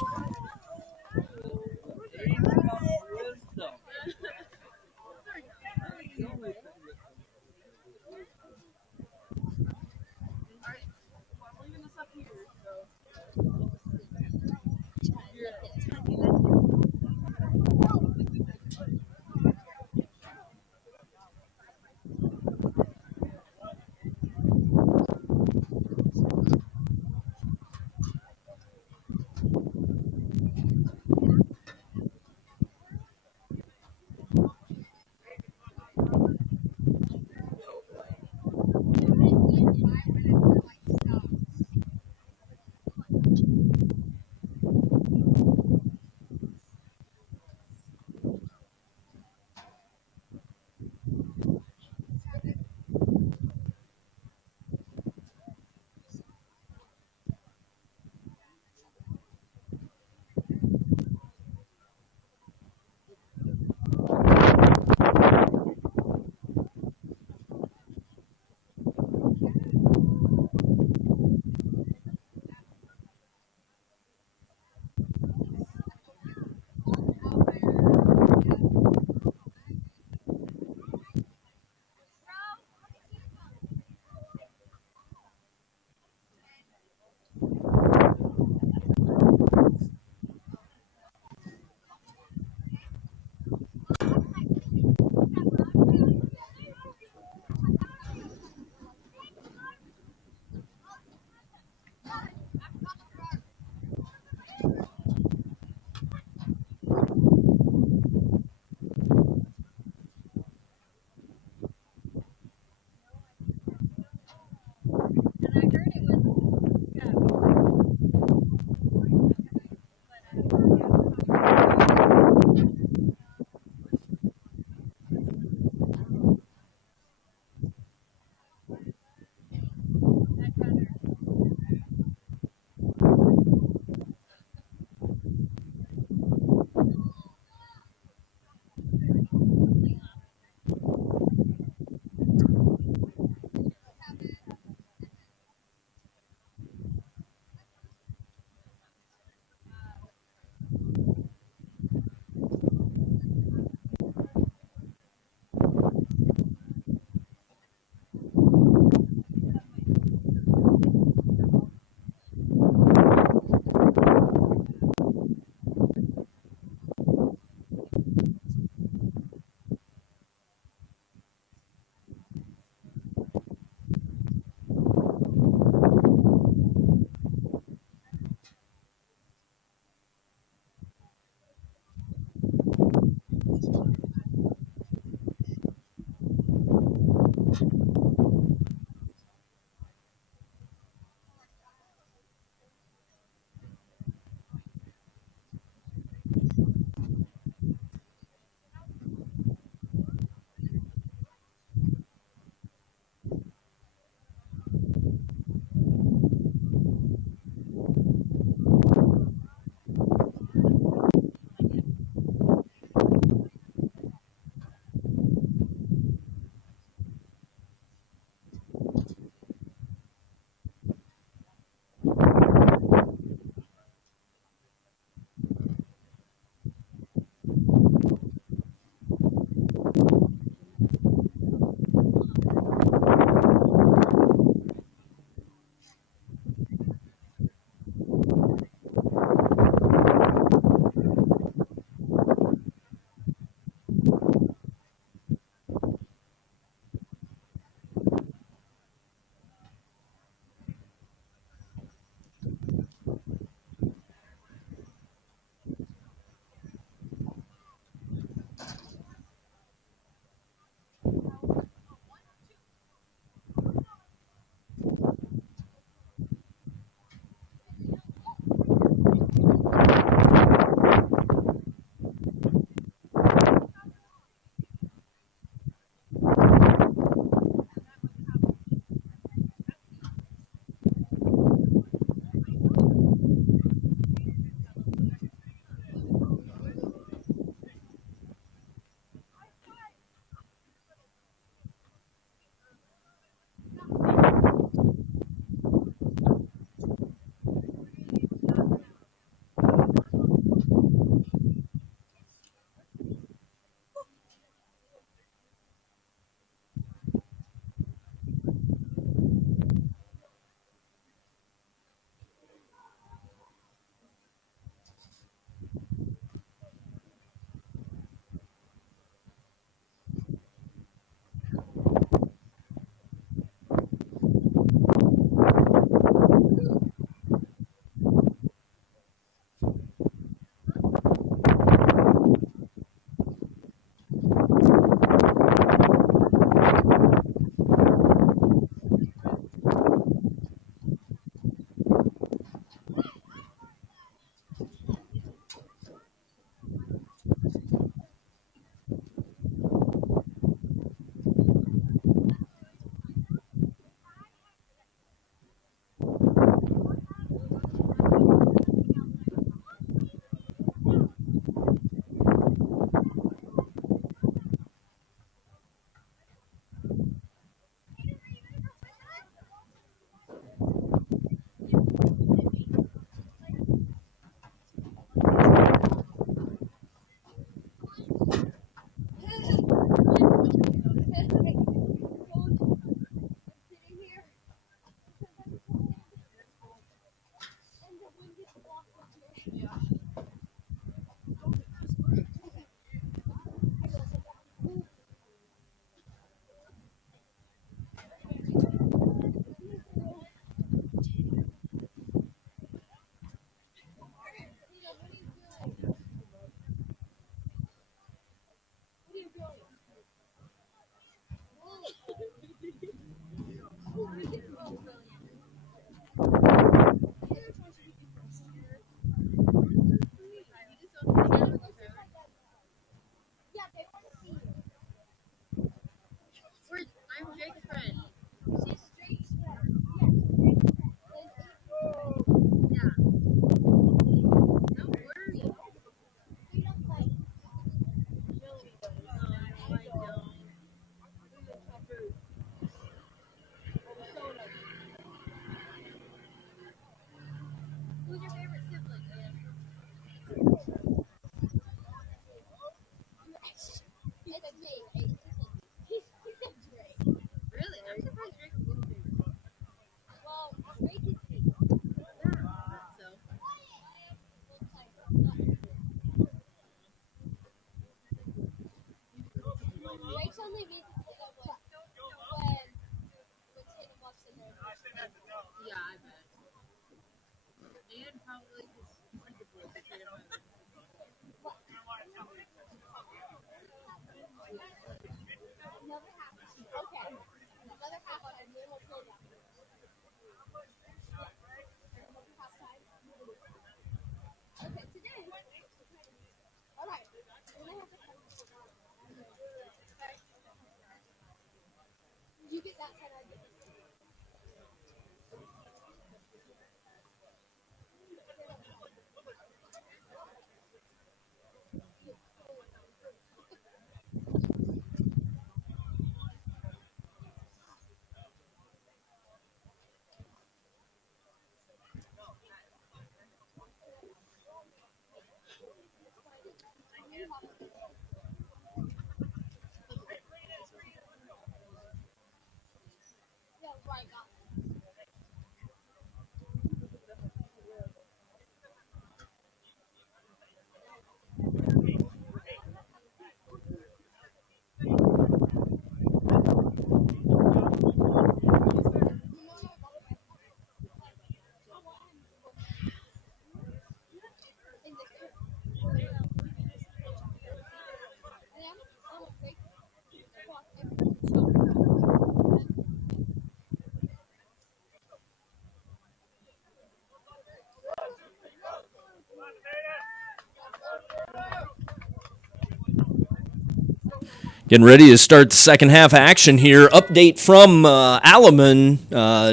Getting ready to start the second half action here. Update from Alaman.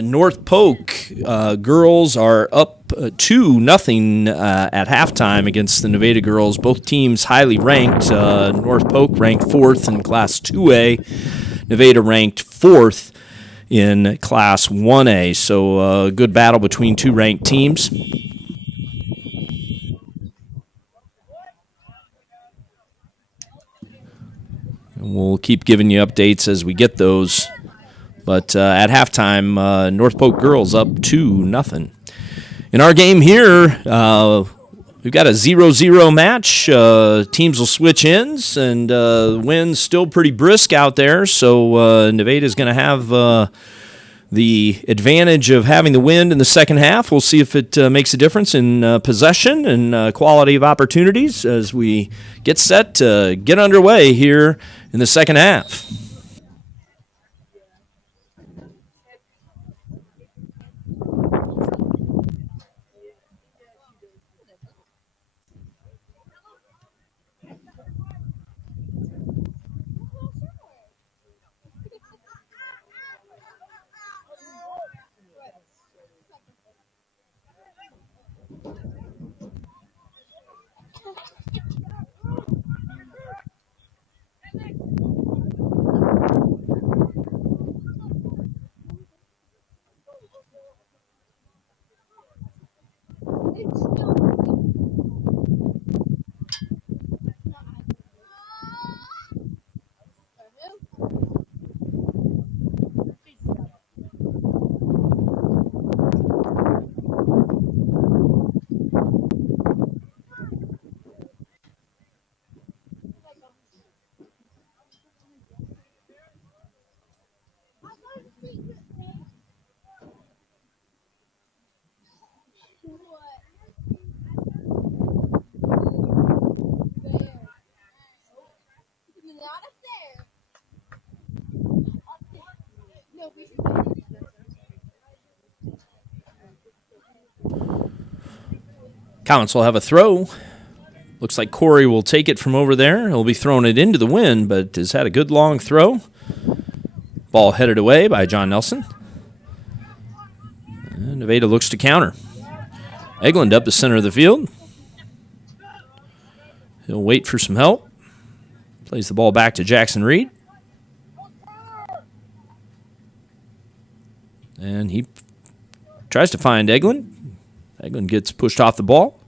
North Polk girls are up 2-0 at halftime against the Nevada girls. Both teams highly ranked. North Polk ranked 4th in Class 2A. Nevada ranked 4th in Class 1A. So a good battle between two ranked teams. And we'll keep giving you updates as we get those. But at halftime, North Polk girls up 2-0. In our game here, we've got a 0-0 match. Teams will switch ends, and the wind's still pretty brisk out there. So Nevada's going to have the advantage of having the wind in the second half. We'll see if it makes a difference in possession and quality of opportunities as we get set to get underway here in the second half. Comets will have a throw. Looks like Corey will take it from over there. He'll be throwing it into the wind, but has had a good long throw. Ball headed away by John Nelson. And Nevada looks to counter. Egeland up the center of the field. He'll wait for some help. Plays the ball back to Jackson Reed. And he tries to find Egeland. Egeland gets pushed off the ball.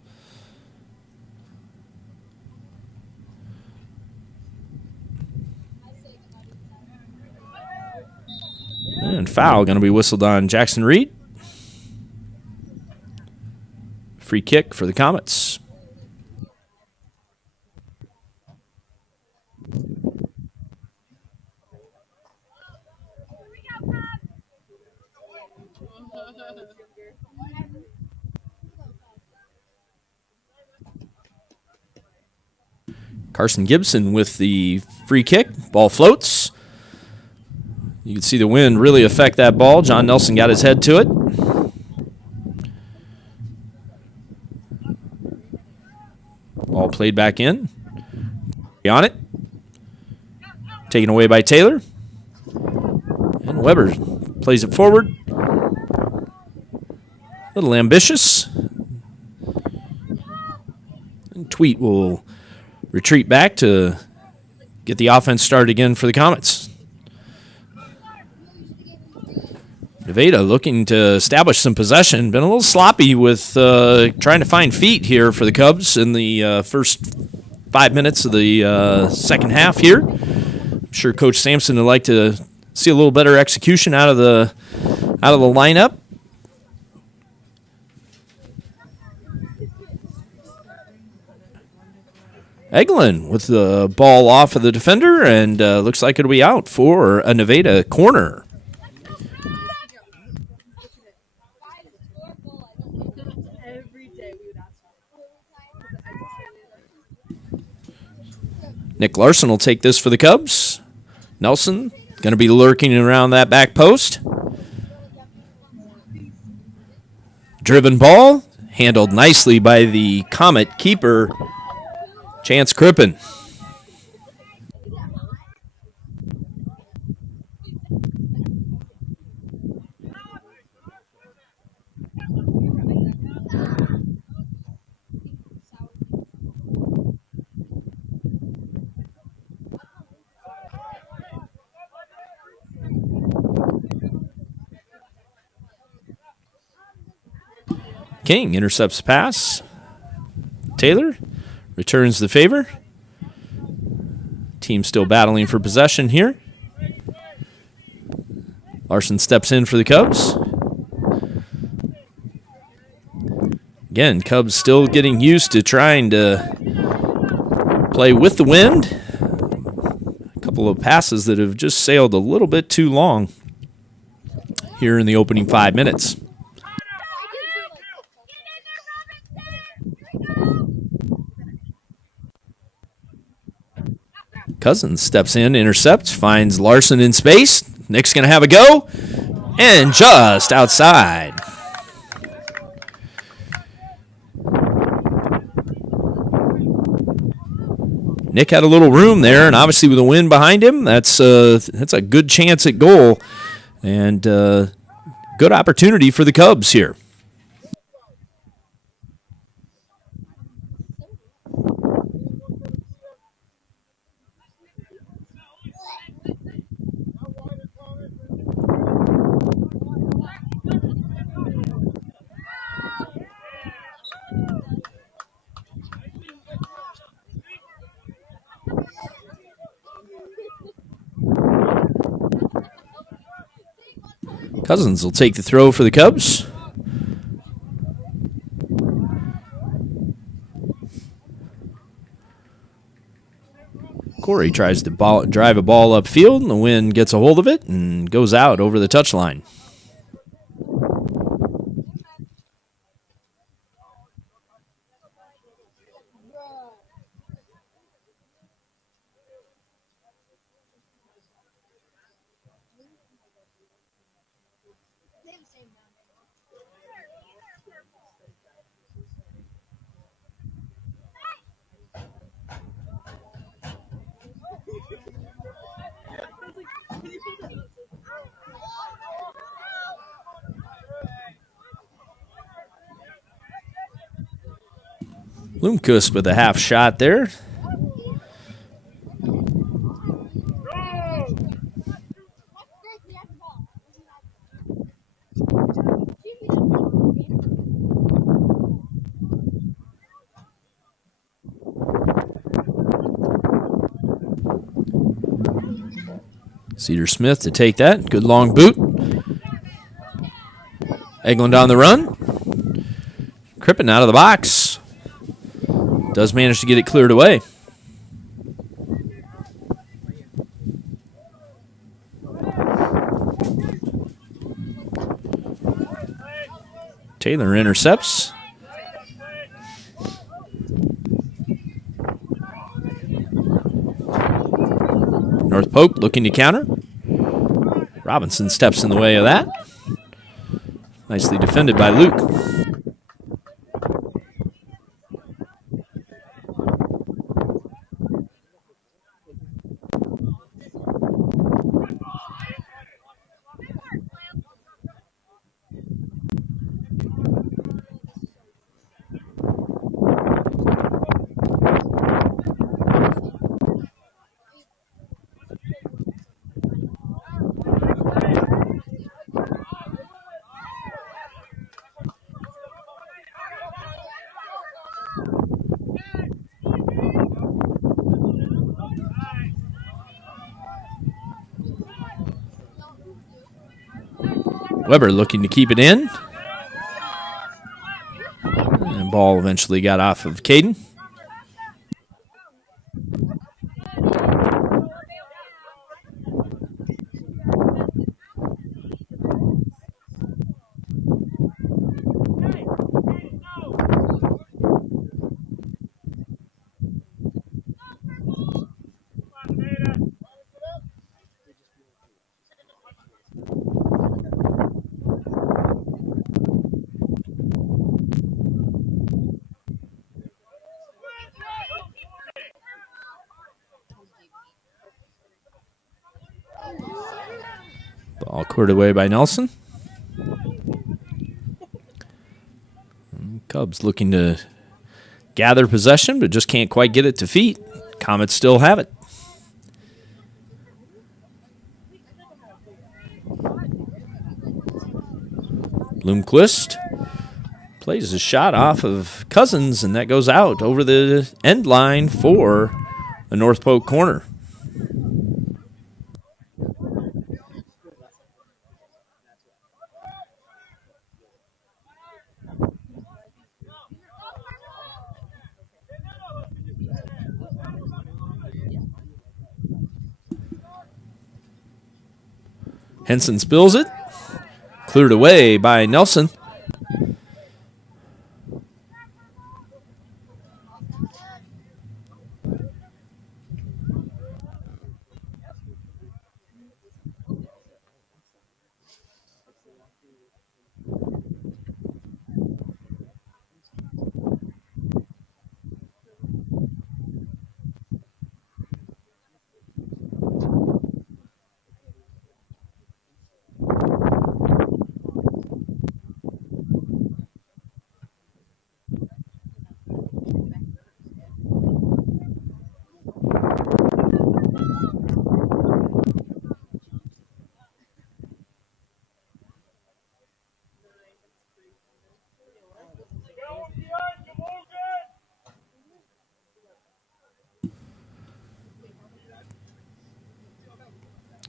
And foul going to be whistled on Jackson Reed. Free kick for the Comets. Carson Gibson with the free kick. Ball floats. You can see the wind really affect that ball. John Nelson got his head to it. Ball played back in. On it. Taken away by Taylor. And Weber plays it forward. A little ambitious. And Tweet will retreat back to get the offense started again for the Comets. Nevada looking to establish some possession. Been a little sloppy with trying to find feet here for the Cubs in the first 5 minutes of the second half here. I'm sure Coach Sampson would like to see a little better execution out of the lineup. Eglin with the ball off of the defender, and looks like it'll be out for a Nevada corner. Nick Larson will take this for the Cubs. Nelson going to be lurking around that back post. Driven ball, handled nicely by the Comet keeper, Chance Crippen. King intercepts the pass. Taylor returns the favor. Team still battling for possession here. Larson steps in for the Cubs. Again, Cubs still getting used to trying to play with the wind. A couple of passes that have just sailed a little bit too long here in the opening 5 minutes. Cousins steps in, intercepts, finds Larson in space. Nick's going to have a go, and just outside. Nick had a little room there, and obviously with the wind behind him, that's a good chance at goal, and good opportunity for the Cubs here. Cousins will take the throw for the Cubs. Corey tries to drive a ball upfield, and the wind gets a hold of it and goes out over the touchline. Bloomquist with a half shot there. Cedar Smith to take that. Good long boot. Eglin on the run. Crippen out of the box. Does manage to get it cleared away. Taylor intercepts. North Polk looking to counter. Robinson steps in the way of that. Nicely defended by Luke. Weber looking to keep it in. And ball eventually got off of Caden. Ball cleared away by Nelson. Cubs looking to gather possession, but just can't quite get it to feet. Comets still have it. Bloomquist plays a shot off of Cousins, and that goes out over the end line for the North Polk corner. Henson spills it. Cleared away by Nelson.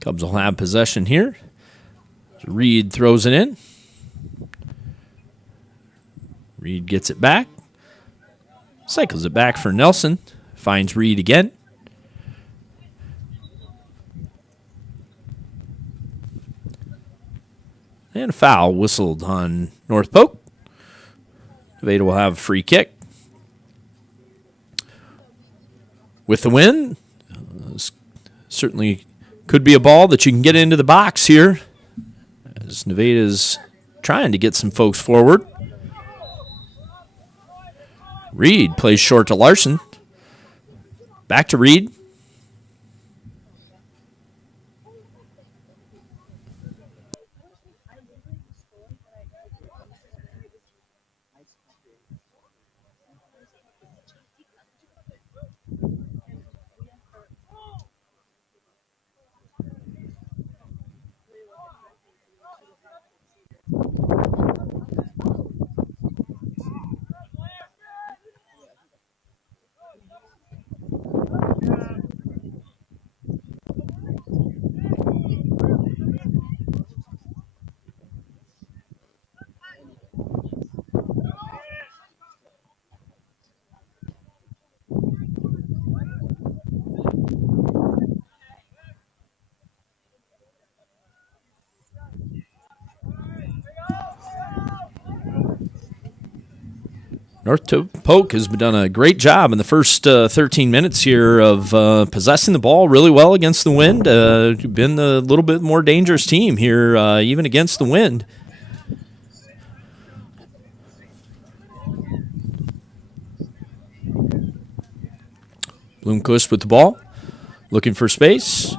Cubs will have possession here. Reed throws it in. Reed gets it back. Cycles it back for Nelson. Finds Reed again. And a foul whistled on North Polk. Nevada will have a free kick. With the win, certainly could be a ball that you can get into the box here, as Nevada's trying to get some folks forward. Reed plays short to Larson. Back to Reed. Polk has done a great job in the first 13 minutes here of possessing the ball really well against the wind. Been a little bit more dangerous team here, even against the wind. Bloomquist with the ball, looking for space.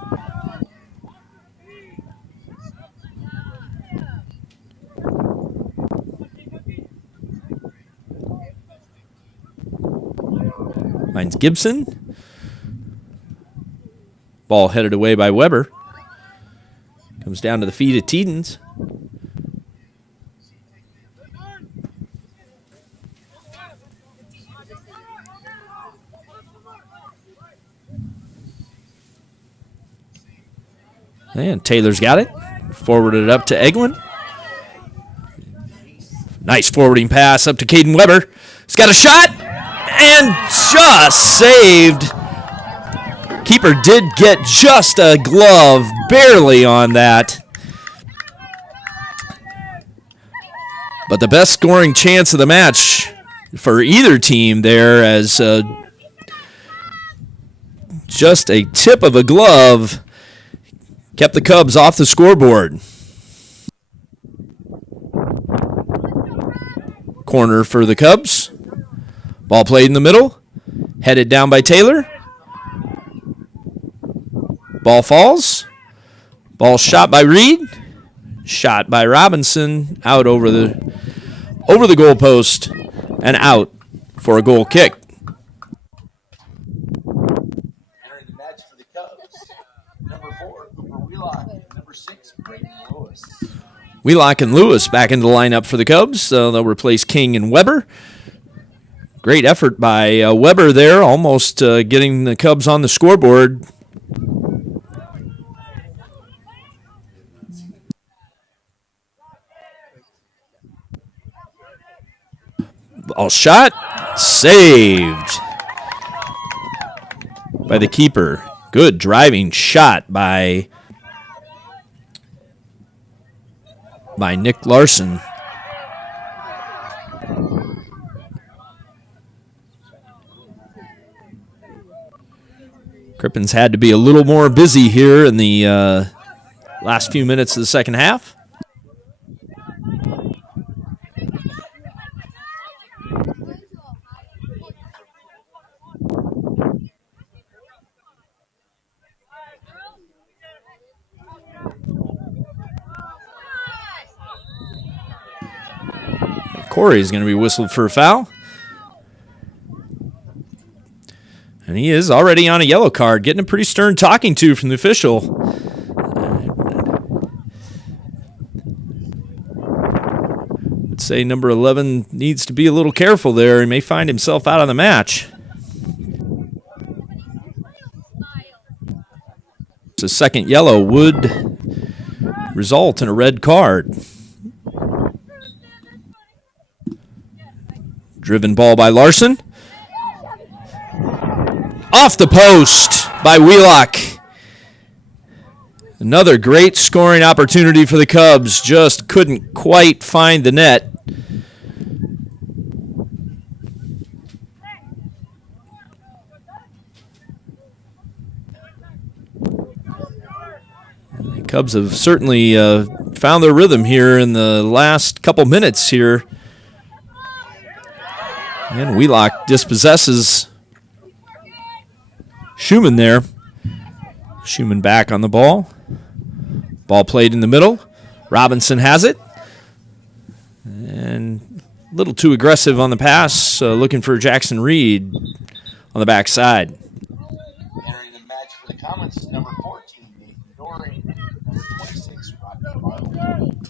Finds Gibson. Ball headed away by Weber. Comes down to the feet of Teedens. And Taylor's got it. Forwarded it up to Eglin. Nice forwarding pass up to Caden Weber. He's got a shot and just saved. Keeper did get just a glove, barely on that. But the best scoring chance of the match for either team there, as just a tip of a glove kept the Cubs off the scoreboard. Corner for the Cubs. Ball played in the middle. Headed down by Taylor. Ball falls. Ball shot by Reed. Shot by Robinson. Out over the goalpost. And out for a goal kick. Entering the match for the Cubs, number 4, Cooper Wheelock, and number 6, Brayden Lewis. Wheelock and Lewis back into the lineup for the Cubs. They'll replace King and Weber. Great effort by Weber there, almost getting the Cubs on the scoreboard. Ball shot, saved by the keeper. Good driving shot by Nick Larson. Crippens had to be a little more busy here in the last few minutes of the second half. Corey is going to be whistled for a foul. And he is already on a yellow card, getting a pretty stern talking to from the official. Would say number 11 needs to be a little careful there. He may find himself out of the match. The second yellow would result in a red card. Driven ball by Larson. Off the post by Wheelock. Another great scoring opportunity for the Cubs. Just couldn't quite find the net. The Cubs have certainly found their rhythm here in the last couple minutes here. And Wheelock dispossesses Schumann there. Schumann back on the ball. Ball played in the middle. Robinson has it. And a little too aggressive on the pass. Looking for Jackson Reed on the backside. Entering the match for the Comets is number 14, Nathan Doring, number 26, Rocky Bartleman.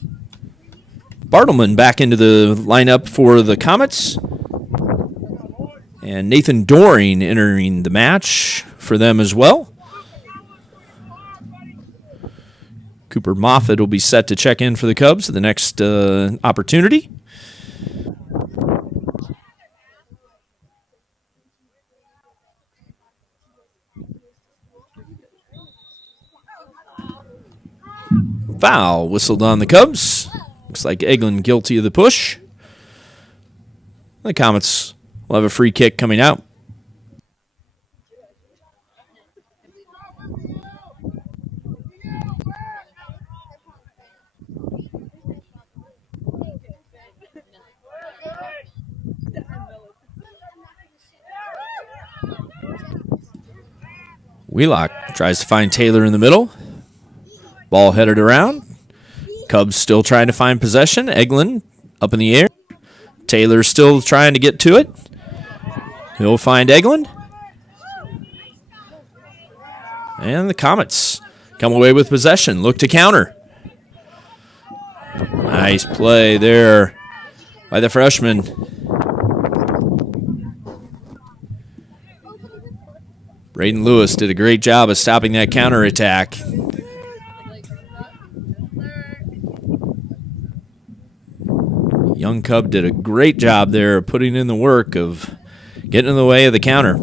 Bartleman back into the lineup for the Comets. And Nathan Doring entering the match for them as well. Cooper Moffitt will be set to check in for the Cubs at the next opportunity. Foul whistled on the Cubs. Looks like Eglin guilty of the push. The Comets will have a free kick coming out. Wheelock tries to find Taylor in the middle. Ball headed around. Cubs still trying to find possession. Eglin up in the air. Taylor still trying to get to it. He'll find Eglin. And the Comets come away with possession. Look to counter. Nice play there by the freshman. Braden Lewis did a great job of stopping that counterattack. Young Cub did a great job there of putting in the work of getting in the way of the counter.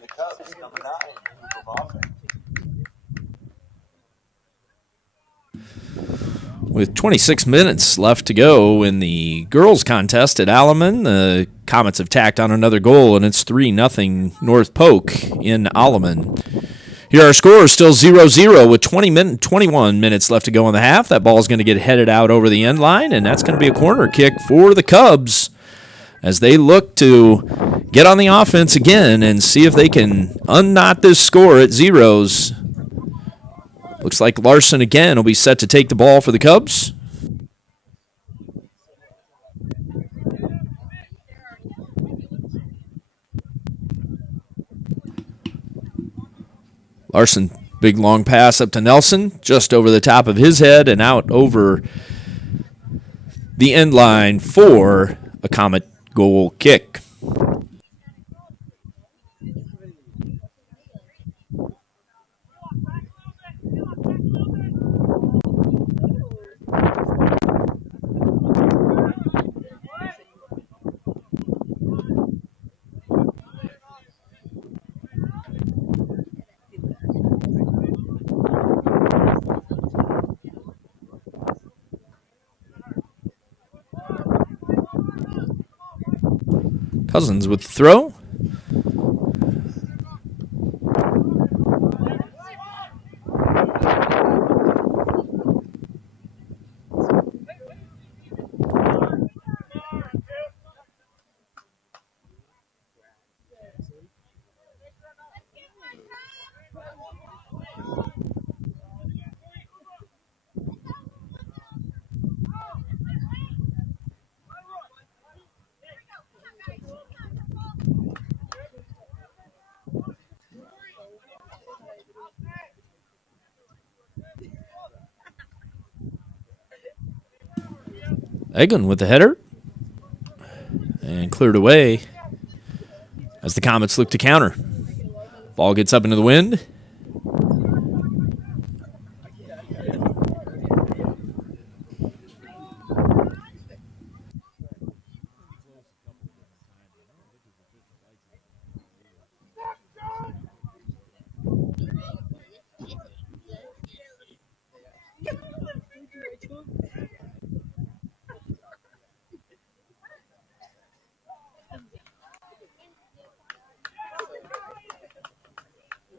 The Cubs, number 9, from offense. With 26 minutes left to go in the girls' contest at Alleman, the Comets have tacked on another goal, and it's 3-0 North Polk in Alleman. Here our score is still 0-0 with 21 minutes left to go in the half. That ball is going to get headed out over the end line, and that's going to be a corner kick for the Cubs as they look to get on the offense again and see if they can unknot this score at zeros. Looks like Larson again will be set to take the ball for the Cubs. Larson, big long pass up to Nelson, just over the top of his head and out over the end line for a Comet goal kick. Cousins with the throw. Egan with the header. And cleared away as the Comets look to counter. Ball gets up into the wind.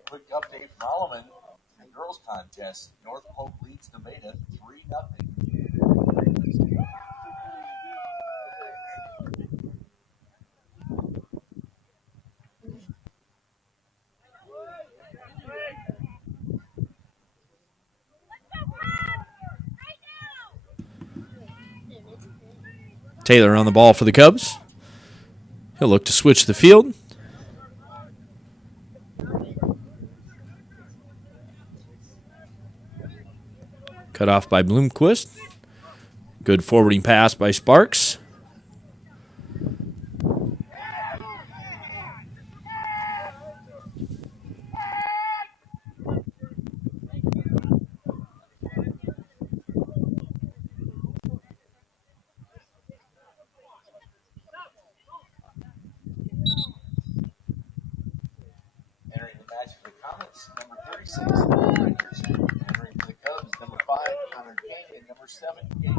Quick update from Alleman. In the girls' contest, North Polk leads Nevada 3-0. Taylor on the ball for the Cubs. He'll look to switch the field. Cut off by Bloomquist. Good forwarding pass by Sparks. 36 Rangers. Entering for the Cubs, number 5, Connor Kane, and number 7, Gabe.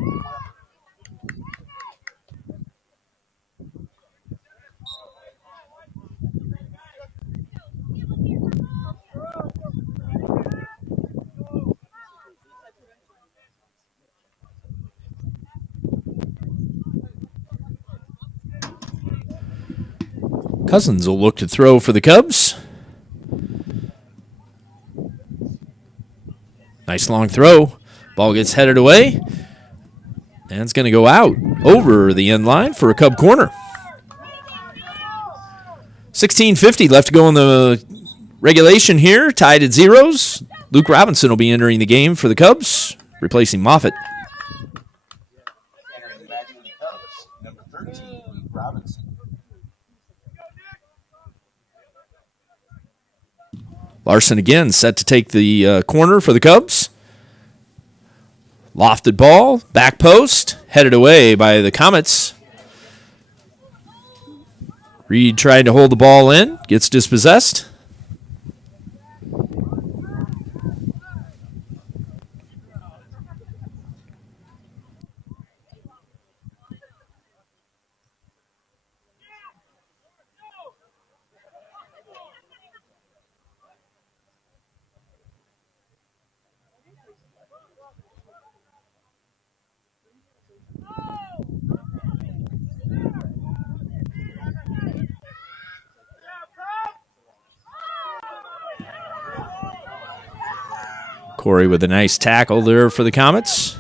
Cousins will look to throw for the Cubs. Nice long throw. Ball gets headed away. And it's going to go out over the end line for a Cub corner. 16:50 left to go in the regulation here. Tied at zeros. Luke Robinson will be entering the game for the Cubs, replacing Moffitt. Entering the match for the Cubs, number 13, Luke Robinson. Larson again set to take the corner for the Cubs. Lofted ball, back post, headed away by the Comets. Reed trying to hold the ball in, gets dispossessed. Corey with a nice tackle there for the Comets.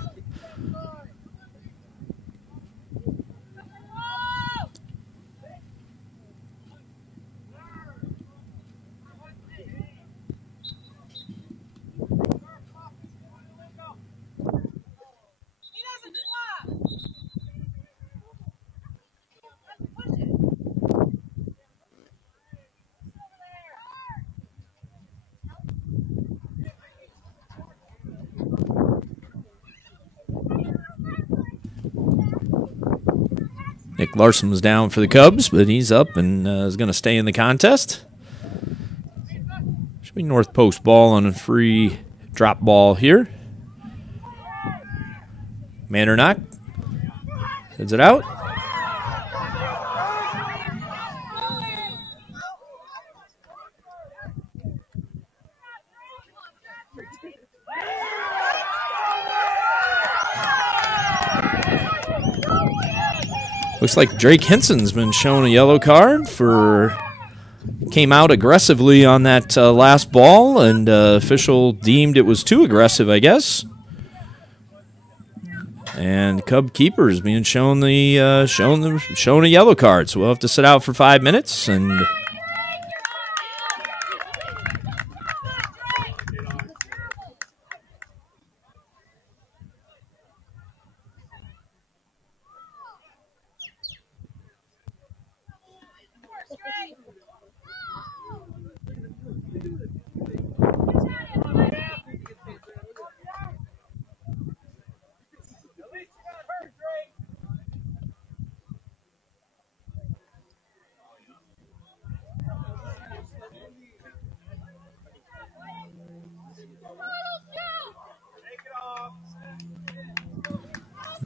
Nick Larson was down for the Cubs, but he's up and is going to stay in the contest. Should be North Post ball on a free drop ball here. Mandernock heads it out. Looks like Drake Henson's been shown a yellow card for came out aggressively on that last ball, and official deemed it was too aggressive, I guess. And Cub keeper is being shown shown a yellow card, so we'll have to sit out for 5 minutes and.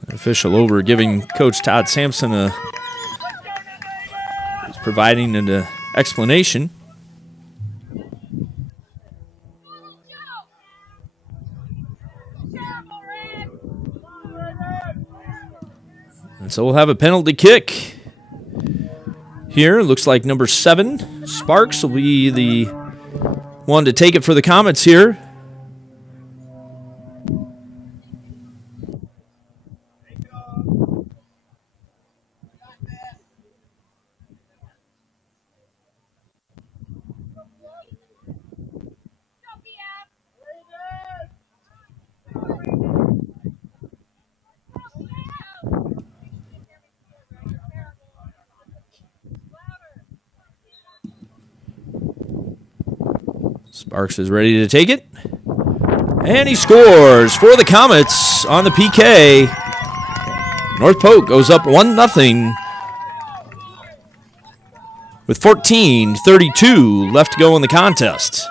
Official over giving Coach Todd Sampson he's providing an explanation. And so we'll have a penalty kick here. Looks like number 7, Sparks, will be the one to take it for the Comets here. Sparks is ready to take it. And he scores for the Comets on the PK. North Polk goes up 1-0 with 14:32 left to go in the contest.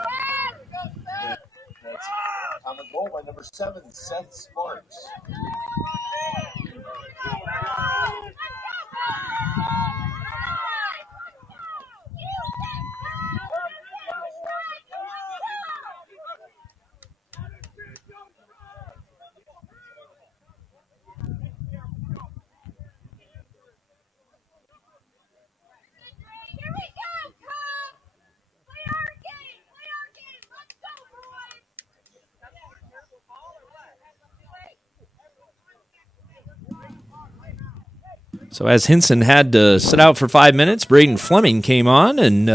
Number 7, Seth Sparks. So as Hinson had to sit out for 5 minutes, Braden Fleming came on, and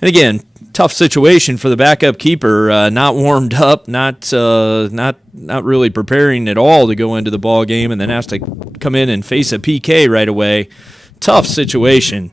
again, tough situation for the backup keeper. Not warmed up, not really preparing at all to go into the ball game, and then has to come in and face a PK right away. Tough situation.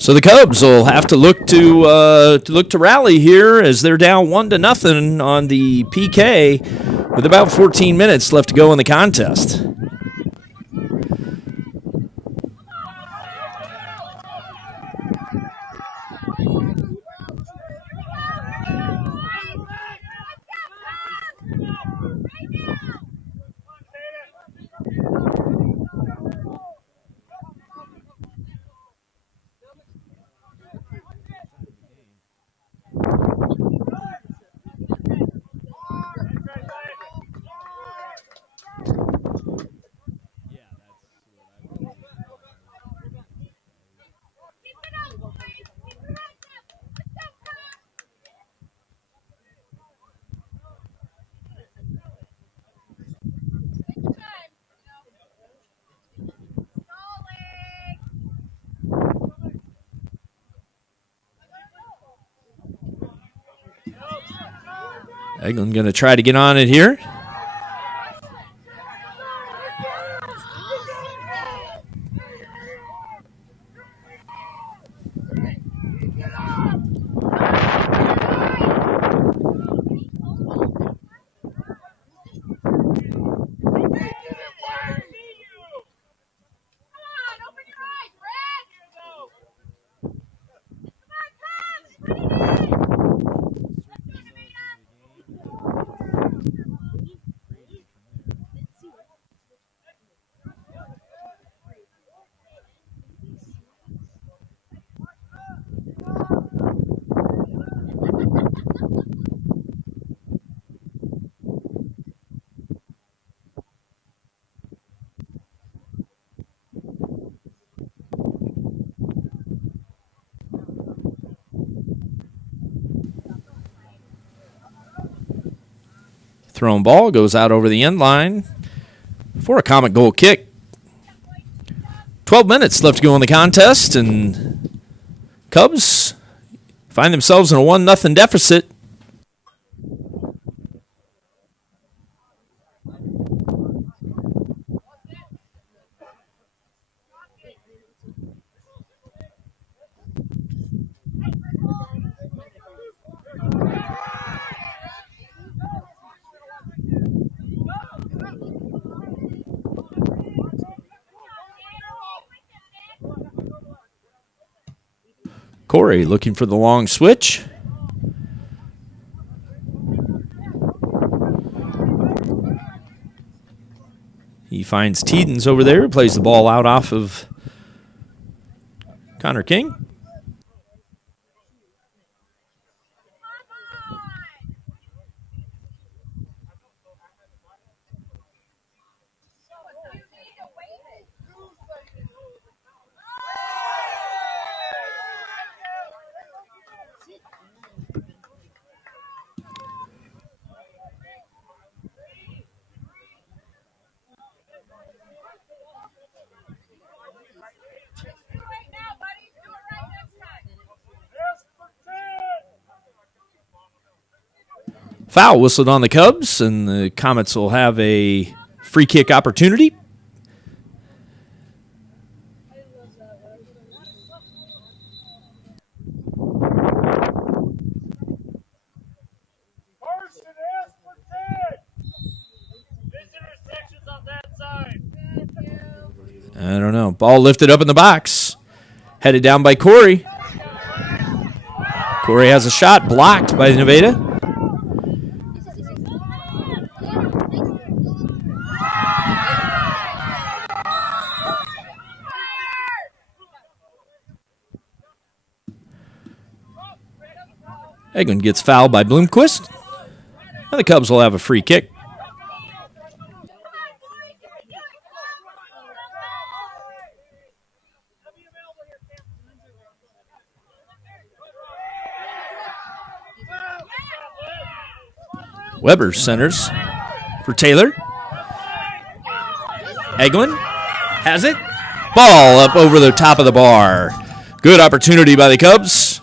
So the Cubs will have to look to rally here as they're down 1-0 on the PK with about 14 minutes left to go in the contest. Eglin going to try to get on it here. Thrown ball goes out over the end line for a Comet goal kick. 12 minutes left to go in the contest, and Cubs find themselves in a 1-0 deficit. Corey looking for the long switch. He finds Teedens over there, plays the ball out off of Connor King. Foul whistled on the Cubs, and the Comets will have a free kick opportunity. I don't know. Ball lifted up in the box. Headed down by Corey. Corey has a shot blocked by Nevada. Eglin gets fouled by Bloomquist. And the Cubs will have a free kick. Weber centers for Taylor. Eglin has it. Ball up over the top of the bar. Good opportunity by the Cubs.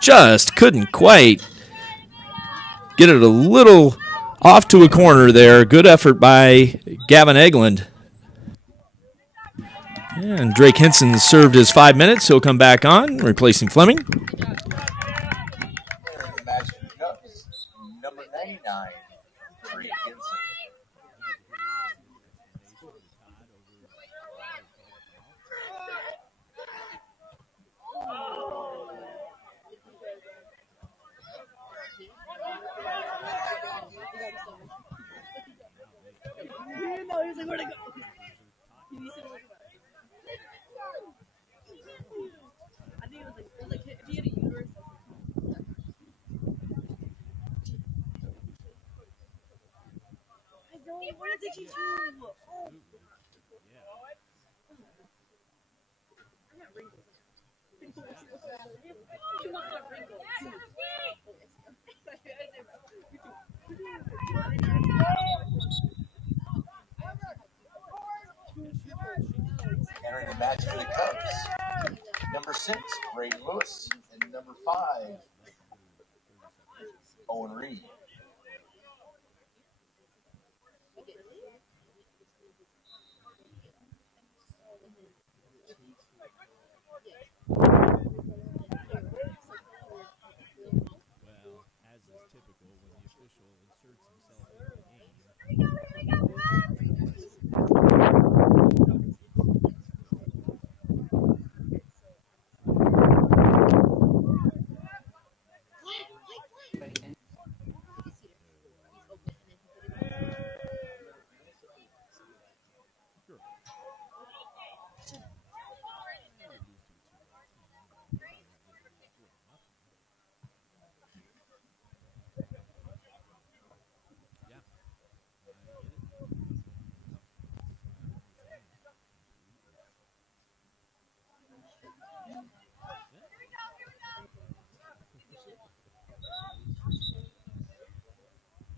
Just couldn't quite get it a little off to a corner there. Good effort by Gavin Eglin. And Drake Henson served his 5 minutes. He'll come back on, replacing Fleming. Number 99, Drake Henson. What did you do? Entering the match for the Cubs, number 6, Braden Lewis, and number 5, Owen Reed.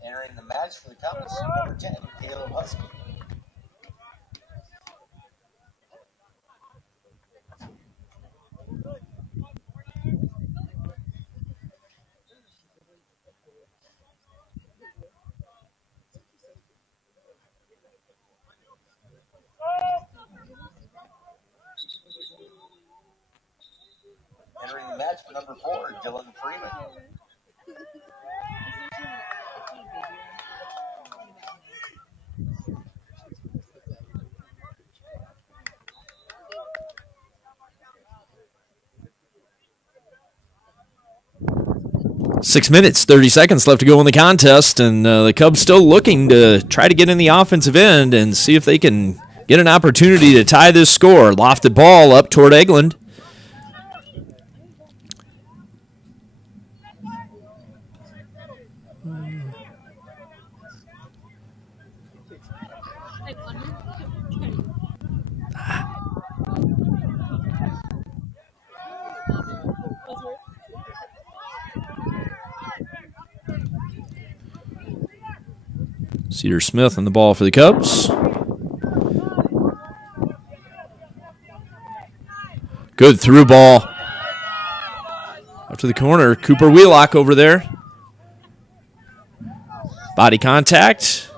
Entering the match for the Cubs, number 10, Caleb Husky. Entering the match for number 4, Dylan Freeman. 6 minutes, 30 seconds left to go in the contest, and the Cubs still looking to try to get in the offensive end and see if they can get an opportunity to tie this score. Lofted ball up toward Eglin. Cedar Smith on the ball for the Cubs. Good through ball. Up to the corner. Cooper Wheelock over there. Body contact.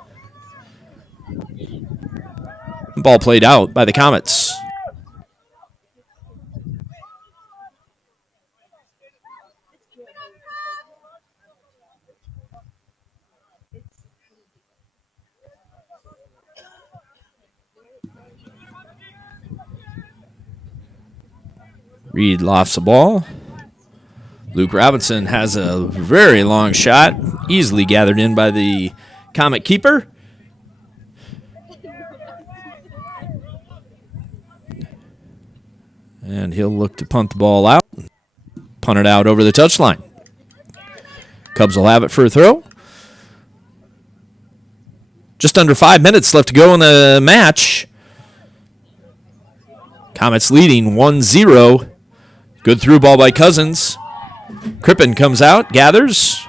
Ball played out by the Comets. Reed lofts the ball. Luke Robinson has a very long shot, easily gathered in by the Comet keeper. And he'll look to punt the ball out. Punt it out over the touchline. Cubs will have it for a throw. Just under 5 minutes left to go in the match. Comets leading 1-0. Good through ball by Cousins. Crippen comes out, gathers.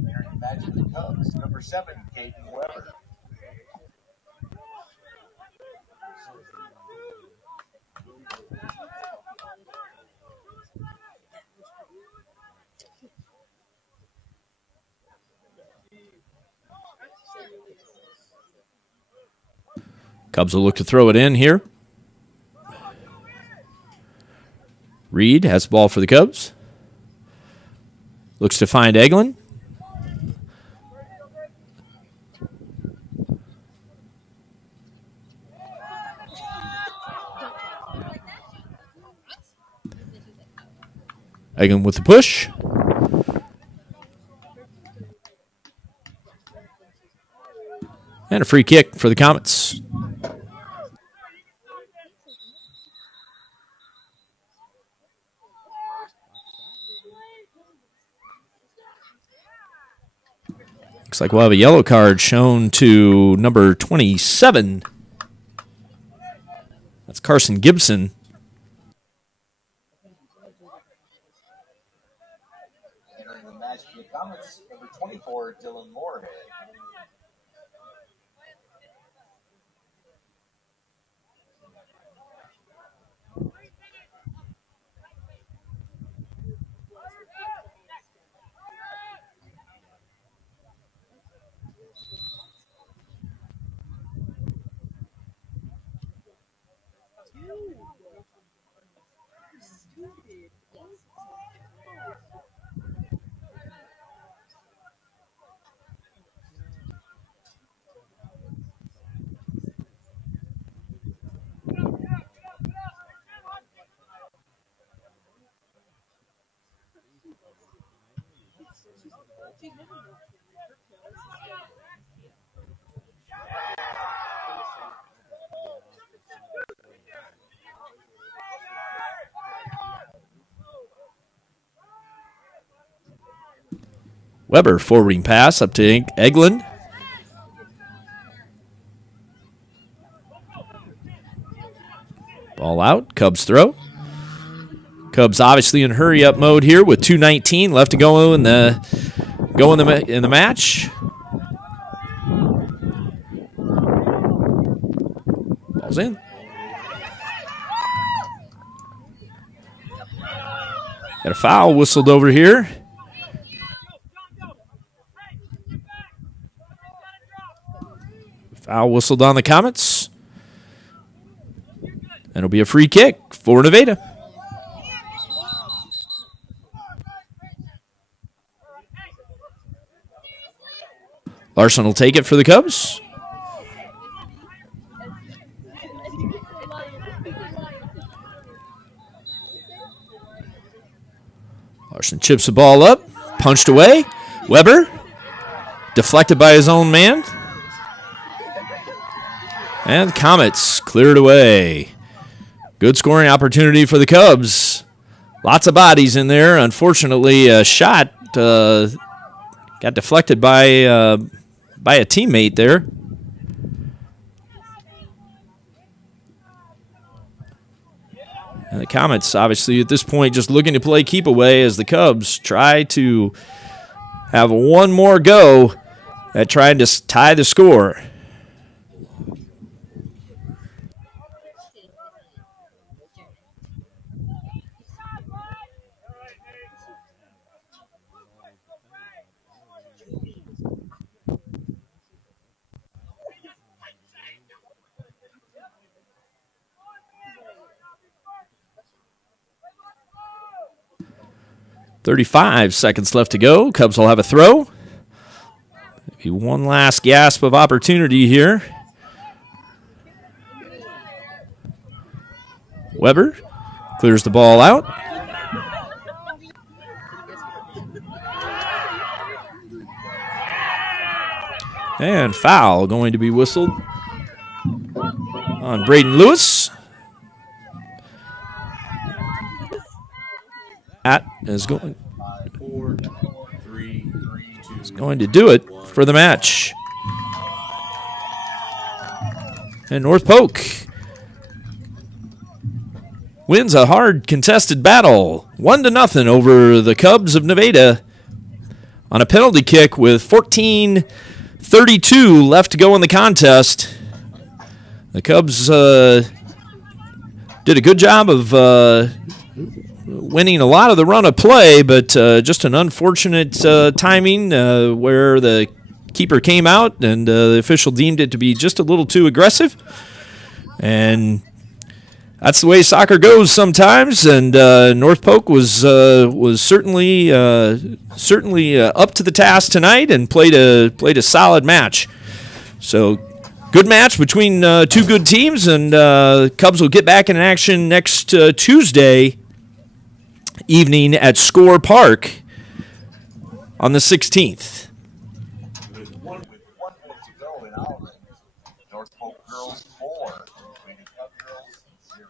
Entering the match for the Cubs, number 7, Caden Weber. Cubs will look to throw it in here. Reed has the ball for the Cubs. Looks to find Eglin. Eglin with the push. And a free kick for the Comets. Looks like we'll have a yellow card shown to number 27. That's Carson Gibson. Entering the match for the Comets, number 24, Dylan Moorhead. Weber forwarding pass up to Eglin. Ball out. Cubs throw. Cubs obviously in hurry up mode here with 2:19 left to go in the match. Ball's in. Got a foul whistled over here. Foul whistled on the Comets. And it'll be a free kick for Nevada. Larson will take it for the Cubs. Larson chips the ball up, punched away. Weber, deflected by his own man. And the Comets cleared away. Good scoring opportunity for the Cubs. Lots of bodies in there. Unfortunately, a shot got deflected by a teammate there. And the Comets, obviously, at this point, just looking to play keep away as the Cubs try to have one more go at trying to tie the score. 35 seconds left to go. Cubs will have a throw. Maybe one last gasp of opportunity here. Weber clears the ball out. And foul going to be whistled on Braden Lewis. That is going to do it for the match. And North Polk wins a hard contested battle, 1-0 over the Cubs of Nevada on a penalty kick with 14:32 left to go in the contest. The Cubs did a good job of winning a lot of the run of play, but just an unfortunate timing where the keeper came out and the official deemed it to be just a little too aggressive. And that's the way soccer goes sometimes. And North Polk was certainly up to the task tonight and played a solid match. So good match between two good teams, and Cubs will get back in action next Tuesday evening at Score Park on the 16th. With one minute to go in Alvin, North Polk girls 4, Cub girls 0.